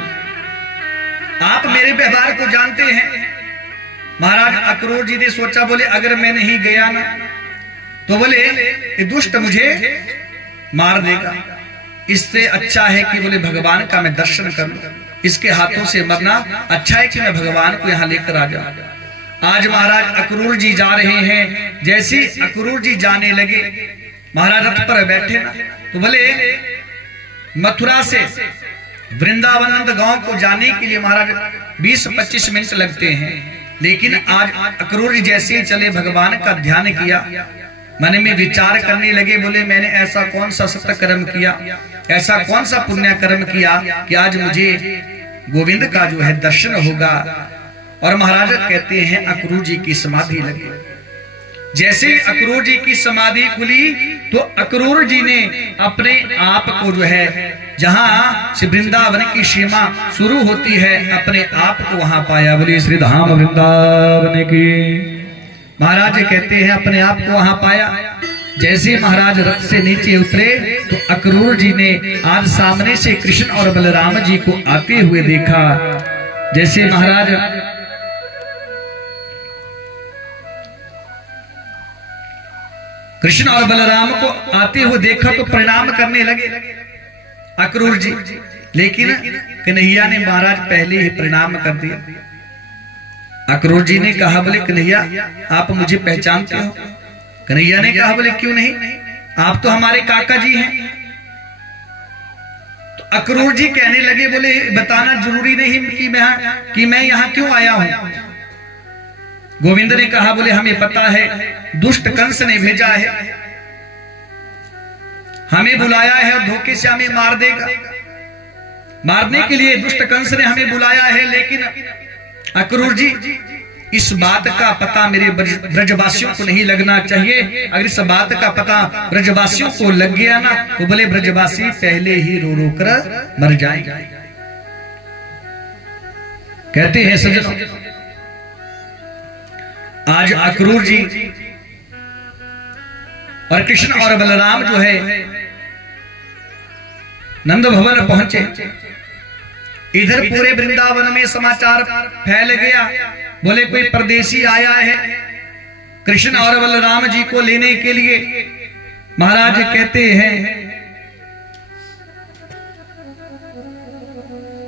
आप मेरे व्यवहार को जानते हैं। महाराज अक्रूर जी ने सोचा, बोले अगर मैं नहीं गया ना तो बोले ये दुष्ट मुझे मार देगा, इससे अच्छा है कि बोले भगवान का मैं दर्शन कर लूं, इसके हाथों से मरना अच्छा है कि मैं भगवान को यहाँ लेकर आ जाऊं। आज महाराज अक्रूर जी जा रहे हैं। जैसे अक्रूर जी जाने लगे, महाराज रथ पर बैठे ना तो बोले मथुरा से वृंदावन गांव को जाने के लिए महाराज 20-25 मिनट लगते हैं। लेकिन आज अक्रूर जी जैसे ही चले, भगवान का ध्यान किया, मन में विचार करने लगे, बोले मैंने ऐसा कौन सा सत्य कर्म किया, ऐसा कौन सा पुण्य कर्म किया कि आज मुझे गोविंद का जो है दर्शन होगा। और महाराज कहते हैं अक्रूर जी की समाधि लगी। जैसे अक्रूर जी की समाधि खुली तो अक्रूर जी ने अपने आप को जो है जहां से वृंदावन की सीमा शुरू होती है, अपने आप को वहां पाया। बोलिए श्री धाम वृंदावन की। महाराज कहते हैं अपने आप को वहां पाया। जैसे महाराज रथ से नीचे उतरे तो अक्रूर जी ने आज सामने से कृष्ण और बलराम जी को आते हुए देखा। जैसे महाराज कृष्ण और बलराम को आते हुए देखा तो प्रणाम करने लगे अक्रूर जी, लेकिन कन्हैया ने महाराज पहले ही प्रणाम कर दिया। अक्रूर जी ने कहा, बोले कन्हैया आप मुझे पहचानते हो? कन्हैया ने कहा, बोले क्यों नहीं, आप तो हमारे काका जी हैं। तो अक्रूर जी कहने लगे, बोले बताना जरूरी नहीं कि मैं यहाँ क्यों आया हूं। गोविंद ने कहा, बोले हमें पता है दुष्ट कंस ने भेजा है, हमें बुलाया है और धोखे से हमें मार देगा। मारने के लिए दुष्ट कंस ने हमें बुलाया है। लेकिन अक्रूर जी इस बात का पता मेरे ब्रजवासियों को नहीं लगना चाहिए। अगर इस बात का पता ब्रजवासियों को लग गया ना तो बोले ब्रजवासी पहले ही रो रो कर मर जाएंगे। कहते हैं सज्जनों, आज अक्रूर जी और कृष्ण और बलराम जो है नंद भवन पहुंचे। इधर पूरे वृंदावन में समाचार फैल गया, बोले कोई परदेसी आया है कृष्ण और बलराम जी को लेने के लिए। महाराज कहते हैं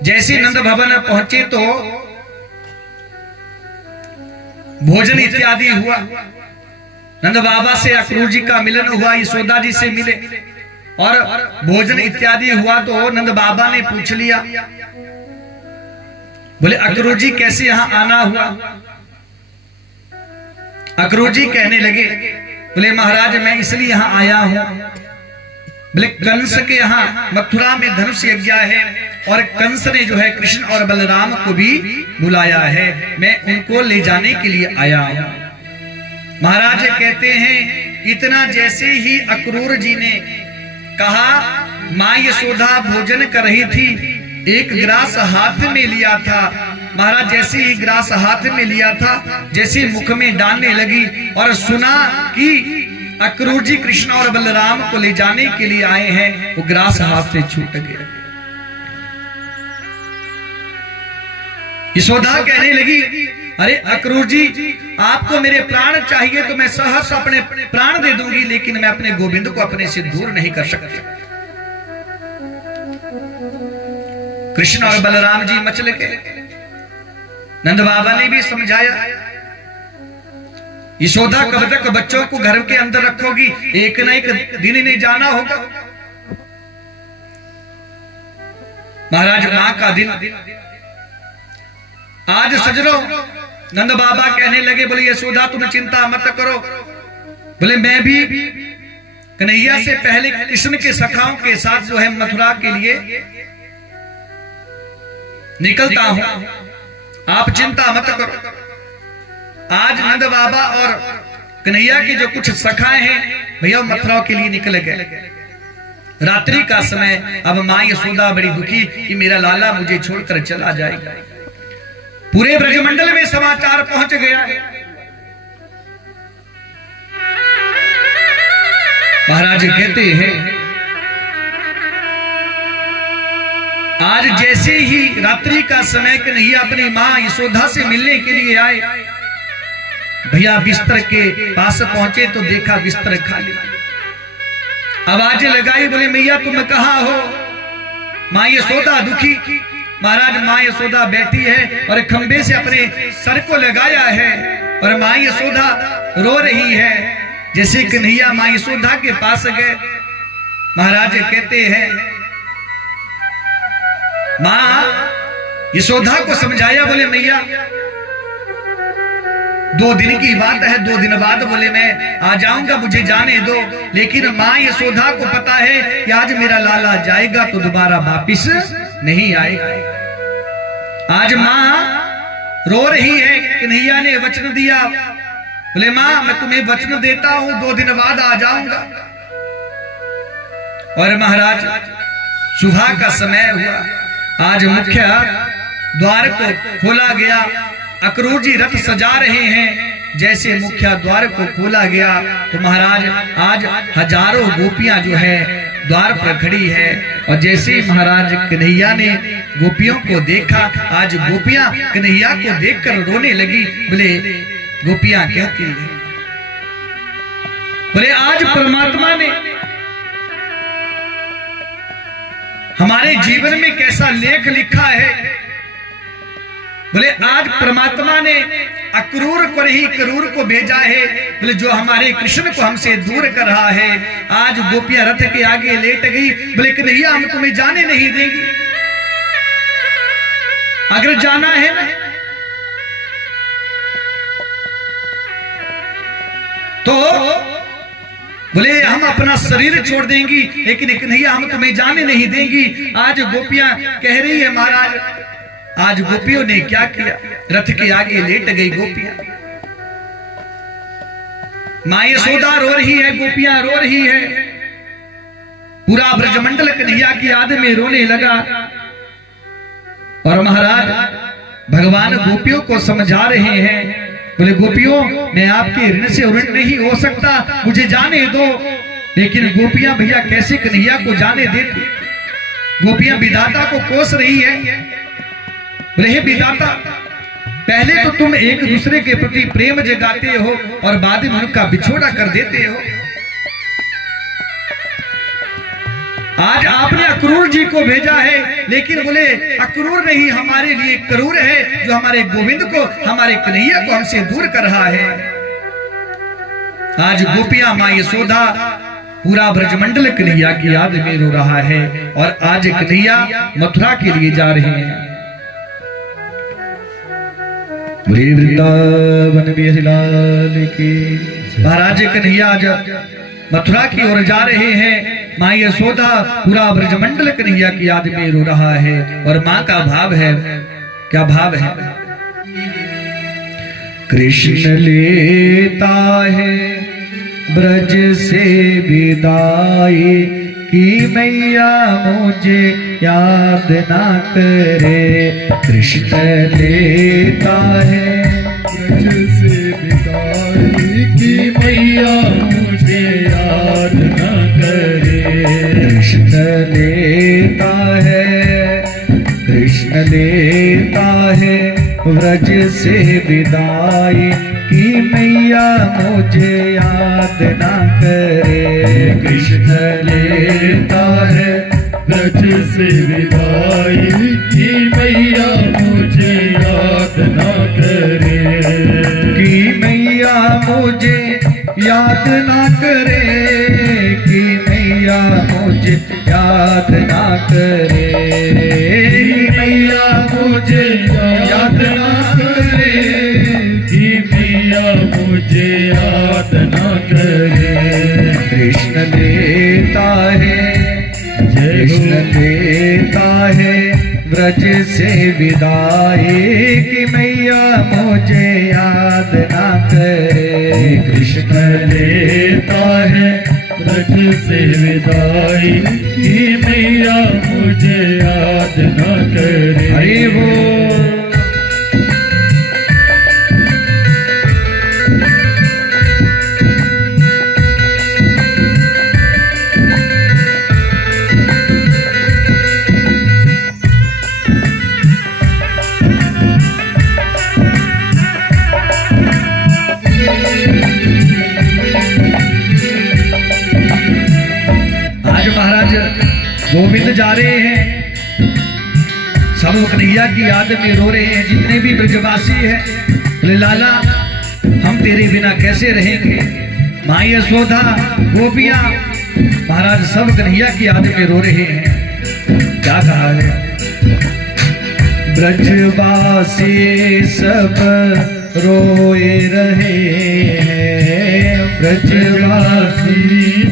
जैसे नंद भवन पहुंचे तो भोजन इत्यादि हुआ। नंद बाबा से अक्रूर जी का मिलन हुआ, यशोदा जी से मिले और भोजन इत्यादि हुआ। तो नंद बाबा ने पूछ लिया, बोले अक्रूर जी कैसे यहाँ आना हुआ। अक्रूर जी कहने लगे, बोले महाराज मैं इसलिए यहाँ आया हूं, बोले कंस के यहाँ मथुरा में धनुष यज्ञ है और कंस ने जो है कृष्ण और बलराम को भी बुलाया है, मैं उनको ले जाने के लिए आया हूं। महाराज कहते हैं इतना जैसे ही अक्रूर जी ने कहा, मां यशोदा भोजन कर रही थी, एक ग्रास हाथ में लिया था। महाराज जैसे ही ग्रास हाथ में लिया था, जैसे मुख में डालने लगी और सुना कि अक्रूर जी कृष्ण और बलराम को ले जाने के लिए आए हैं, वो ग्रास हाथ से छूट गया। यशोदा कहने लगी, अरे अक्रूर जी आपको मेरे प्राण चाहिए तो मैं सहर्ष अपने प्राण दे दूंगी, लेकिन मैं अपने गोविंद को अपने से दूर नहीं कर सकती। कृष्ण और बलराम जी मचल गए। नंद बाबा ने भी समझाया, यशोदा कब तक बच्चों को घर के अंदर रखोगी, एक न एक दिन इन्हें जाना होगा। महाराज मां का दिन आज सजनो। नंद बाबा कहने लगे, बोले यशोदा तुम चिंता मत करो, बोले मैं भी कन्हैया से पहले कृष्ण के सखाओं के साथ जो है मथुरा के लिए निकलता हूं, आप चिंता मत करो। आज नंद बाबा और कन्हैया के जो कुछ सखाए हैं भैया मथुरा के लिए निकल गए। रात्रि का समय, अब मां यशोदा बड़ी दुखी कि मेरा लाला मुझे छोड़कर चला जाएगा। पूरे ब्रजमंडल में समाचार पहुंच गया है। महाराज कहते हैं आज जैसे ही रात्रि का समय कन्हैया अपनी मां यशोदा से मिलने के लिए आए, भैया बिस्तर के पास पहुंचे तो देखा बिस्तर खाली। आवाज लगाई, बोले मैया तुम कहाँ हो? मां यशोदा दुखी। महाराज मां यशोदा बैठी है और खंबे से अपने सर को लगाया है और मां यशोदा रो रही है। जैसे कन्हैया मां यशोदा के पास गए, महाराज कहते हैं मां यशोदा को समझाया, बोले मैया 2 दिन की बात है, 2 दिन बाद बोले मैं आ जाऊंगा, मुझे जाने दो। लेकिन मां यशोदा को पता है कि आज मेरा लाला जाएगा तो दोबारा वापिस नहीं आएगा। आज मां रो रही है, कन्हैया ने वचन दिया, बोले मां मैं तुम्हें वचन देता हूं 2 दिन बाद आ जाऊंगा। और महाराज सुबह का समय हुआ, आज मुख्य द्वार को खोला गया। अक्रूर जी रथ सजा रहे हैं। जैसे मुख्य द्वार को खोला गया तो महाराज आज हजारों गोपियां जो है द्वार पर खड़ी है। और जैसे महाराज कन्हैया ने गोपियों को देखा, आज गोपियां कन्हैया को देखकर रोने लगी। बोले गोपियां कहती है, बोले आज परमात्मा ने हमारे जीवन में कैसा लेख लिखा है। बोले आज परमात्मा ने अक्रूर को नहीं करूर को भेजा है। बोले जो हमारे कृष्ण को हमसे दूर कर रहा है। आज गोपियां रथ के आगे लेट गई। बोले कन्हैया हम तुम्हें जाने नहीं देंगे, अगर जाना है ना तो बोले हम अपना शरीर छोड़ देंगी, लेकिन कन्हैया हम तुम्हें जाने नहीं देंगी। आज गोपियां कह रही है महाराज, आज गोपियों ने क्या किया, रथ के आगे लेट गई गोपियां। मां यशोदा रो रही है, गोपियां रो रही है। पूरा ब्रजमंडल कन्हैया की याद में रोने लगा। और महाराज भगवान गोपियों को समझा रहे हैं, बोले गोपियों मैं आपके ऋण से ऋण नहीं हो सकता, मुझे जाने दो। लेकिन गोपियां भैया कैसे कन्हैया को जाने देती। गोपियां विधाता को कोस रही है। बोले हे विधाता, पहले तो तुम एक दूसरे के प्रति प्रेम जगाते हो और बाद में उनका बिछोड़ा कर देते हो। आज आपने अक्रूर जी को भेजा है, लेकिन बोले अक्रूर नहीं हमारे लिए करूर है, जो हमारे गोविंद को हमारे कन्हैया को हमसे दूर कर रहा है। आज गोपियां मां यशोदा पूरा ब्रजमंडल कन्हैया की याद में रो रहा है। और आज कन्हैया मथुरा के लिए जा रहे हैं। वृंदावन बिहारी लाल की। महाराज कन्हैया आज मथुरा की ओर जा रहे हैं। मां यशोदा पूरा ब्रजमंडल कन्हैया की याद में रो रहा है। और मां का भाव है, क्या भाव है, कृष्ण लेता है ब्रज से विदाई कि मैया मुझे याद ना करे। कृष्ण लेता है ब्रज से विदाई कि मैया मुझे याद न करे। कृष्ण लेता है, कृष्ण लेता है ब्रज से विदाई कि मैया मुझे याद ना करे। कृष्ण लेता है ब्रज से विदाई कि मैया मुझे याद न करे। कि मैया मुझे याद ना करे, कि मैया मुझे याद ना करे। मैया मुझे याद न करे, कि मैया मुझे याद न करे। कृष्ण लेता है, कृष्ण लेता है ब्रज से विदाई कि मैया मुझे याद ना करे। कृष्ण लेता है ब्रज से विदाई कि मैया मुझे याद न करे। हरि बोल। महाराज गोविंद जा रहे हैं, सब कन्हैया की याद में रो रहे हैं। जितने भी ब्रजवासी हैं बोले लाला हम तेरे बिना कैसे रहेंगे। माँ यशोदा गोपियां महाराज सब कन्हैया की याद में रो रहे हैं। क्या कहा है? ब्रजवासी सब रोए रहे हैं, ब्रजवासी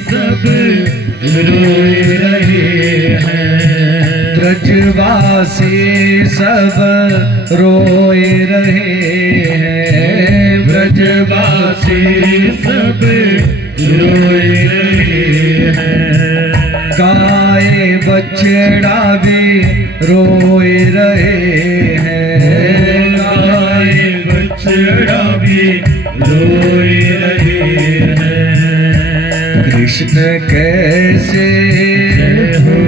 सब रोए रहे हैं, ब्रजवासी सब रोए रहे हैं, ब्रजवासी सब रोए रहे हैं। गाय बछड़ा भी रोए रहे हैं, गाय बछड़ा भी रोए रहे हैं। कृष्ण कैसे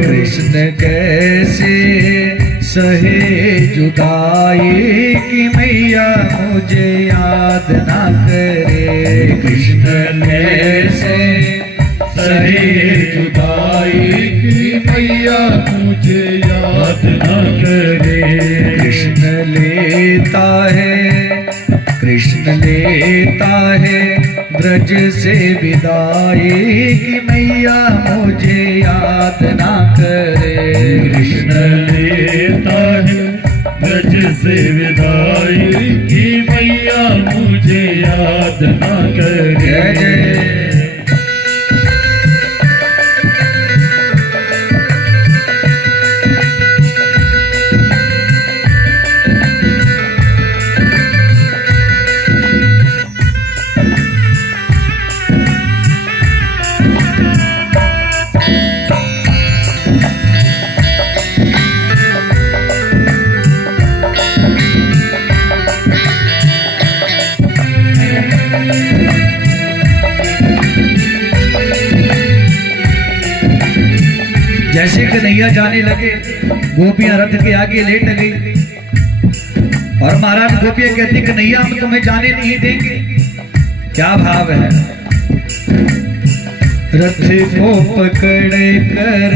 कृष्ण कैसे सहे जुदाई की मैया मुझे याद ना करे। कृष्ण कैसे सहे जुदाई की मैया मुझे याद ना करे। कृष्ण लेता है कृष्ण लेता है ब्रज से विदाई की मैया मुझे याद ना करे। कृष्ण लेता है ब्रज से विदाई की मैया मुझे याद ना करे। जैसे कन्हैया जाने लगे गोपियां रथ के आगे लेट गई और महाराज गोपियां कहती कन्हैया हम तुम्हें जाने नहीं देंगे। क्या भाव है? रथ को पकड़ कर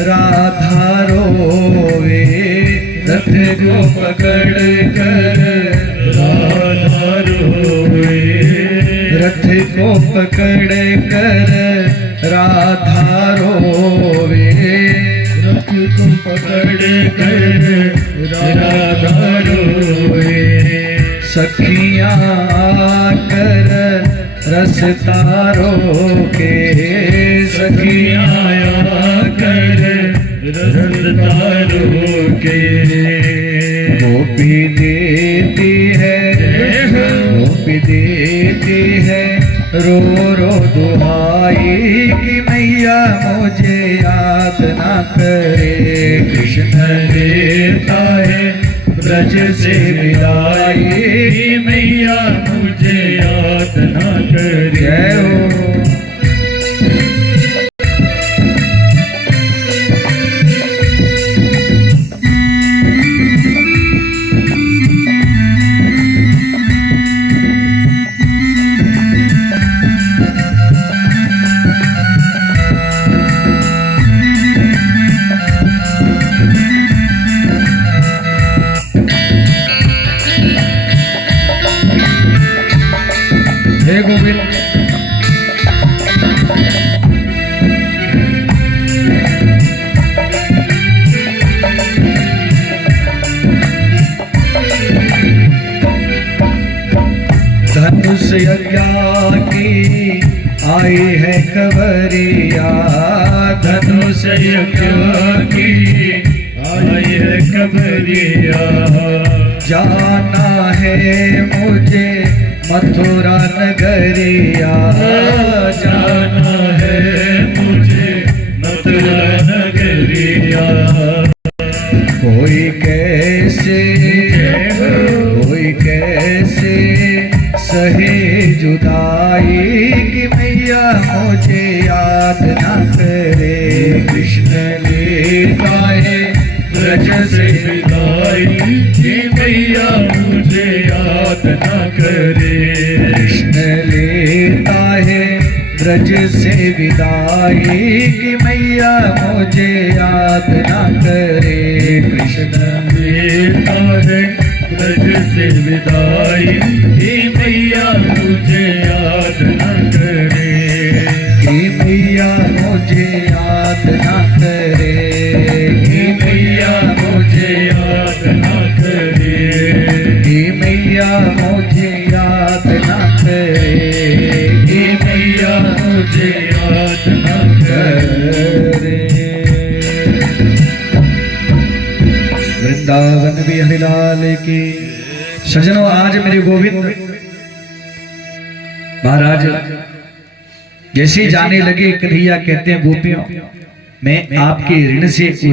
राधा रोवे, रथ को पकड़ कर राधा रोवे, रथ को पकड़ कर राधा रोवे, रथ को पकड़ कर राधा रोवे। सखियां कर रसता रोके, सखियां कर रसता रोके। गोपी देती है गोपी देती है रो रो दुहाई की मैया मुझे याद ना करे। कृष्ण लेता है ब्रज से विदाई मैया मुझे याद ना करे। जय हो गोविंद। धनुष यज्ञ की आई है खबरिया, धनुष यज्ञ की आई है खबरिया। जाना है मुझे मथुरा नगरिया, जाना है मुझे मथुरा नगरिया। कोई कैसे सहे जुदाई की मैया मुझे याद ना करे। कृष्ण लेता है ब्रज से विदाई की मैया मुझे याद ना करे। कृष्ण लेता है ब्रज से विदाई कि मैया मुझे याद ना करे। कृष्ण देता है ब्रज से विदाई, हे मैया मुझे याद न करे। कि मैया मुझे याद ना करे। हे मैया मुझे याद न करे। कि मैया मुझे याद ना करे। हे मैया मुझे याद न करे। वृंदावन बिहारी लाल की। सजनों, आज मेरे गोविंद महाराज जैसे जाने लगे, कन्हैया कहते हैं गोपियों, मैं आपके ऋण से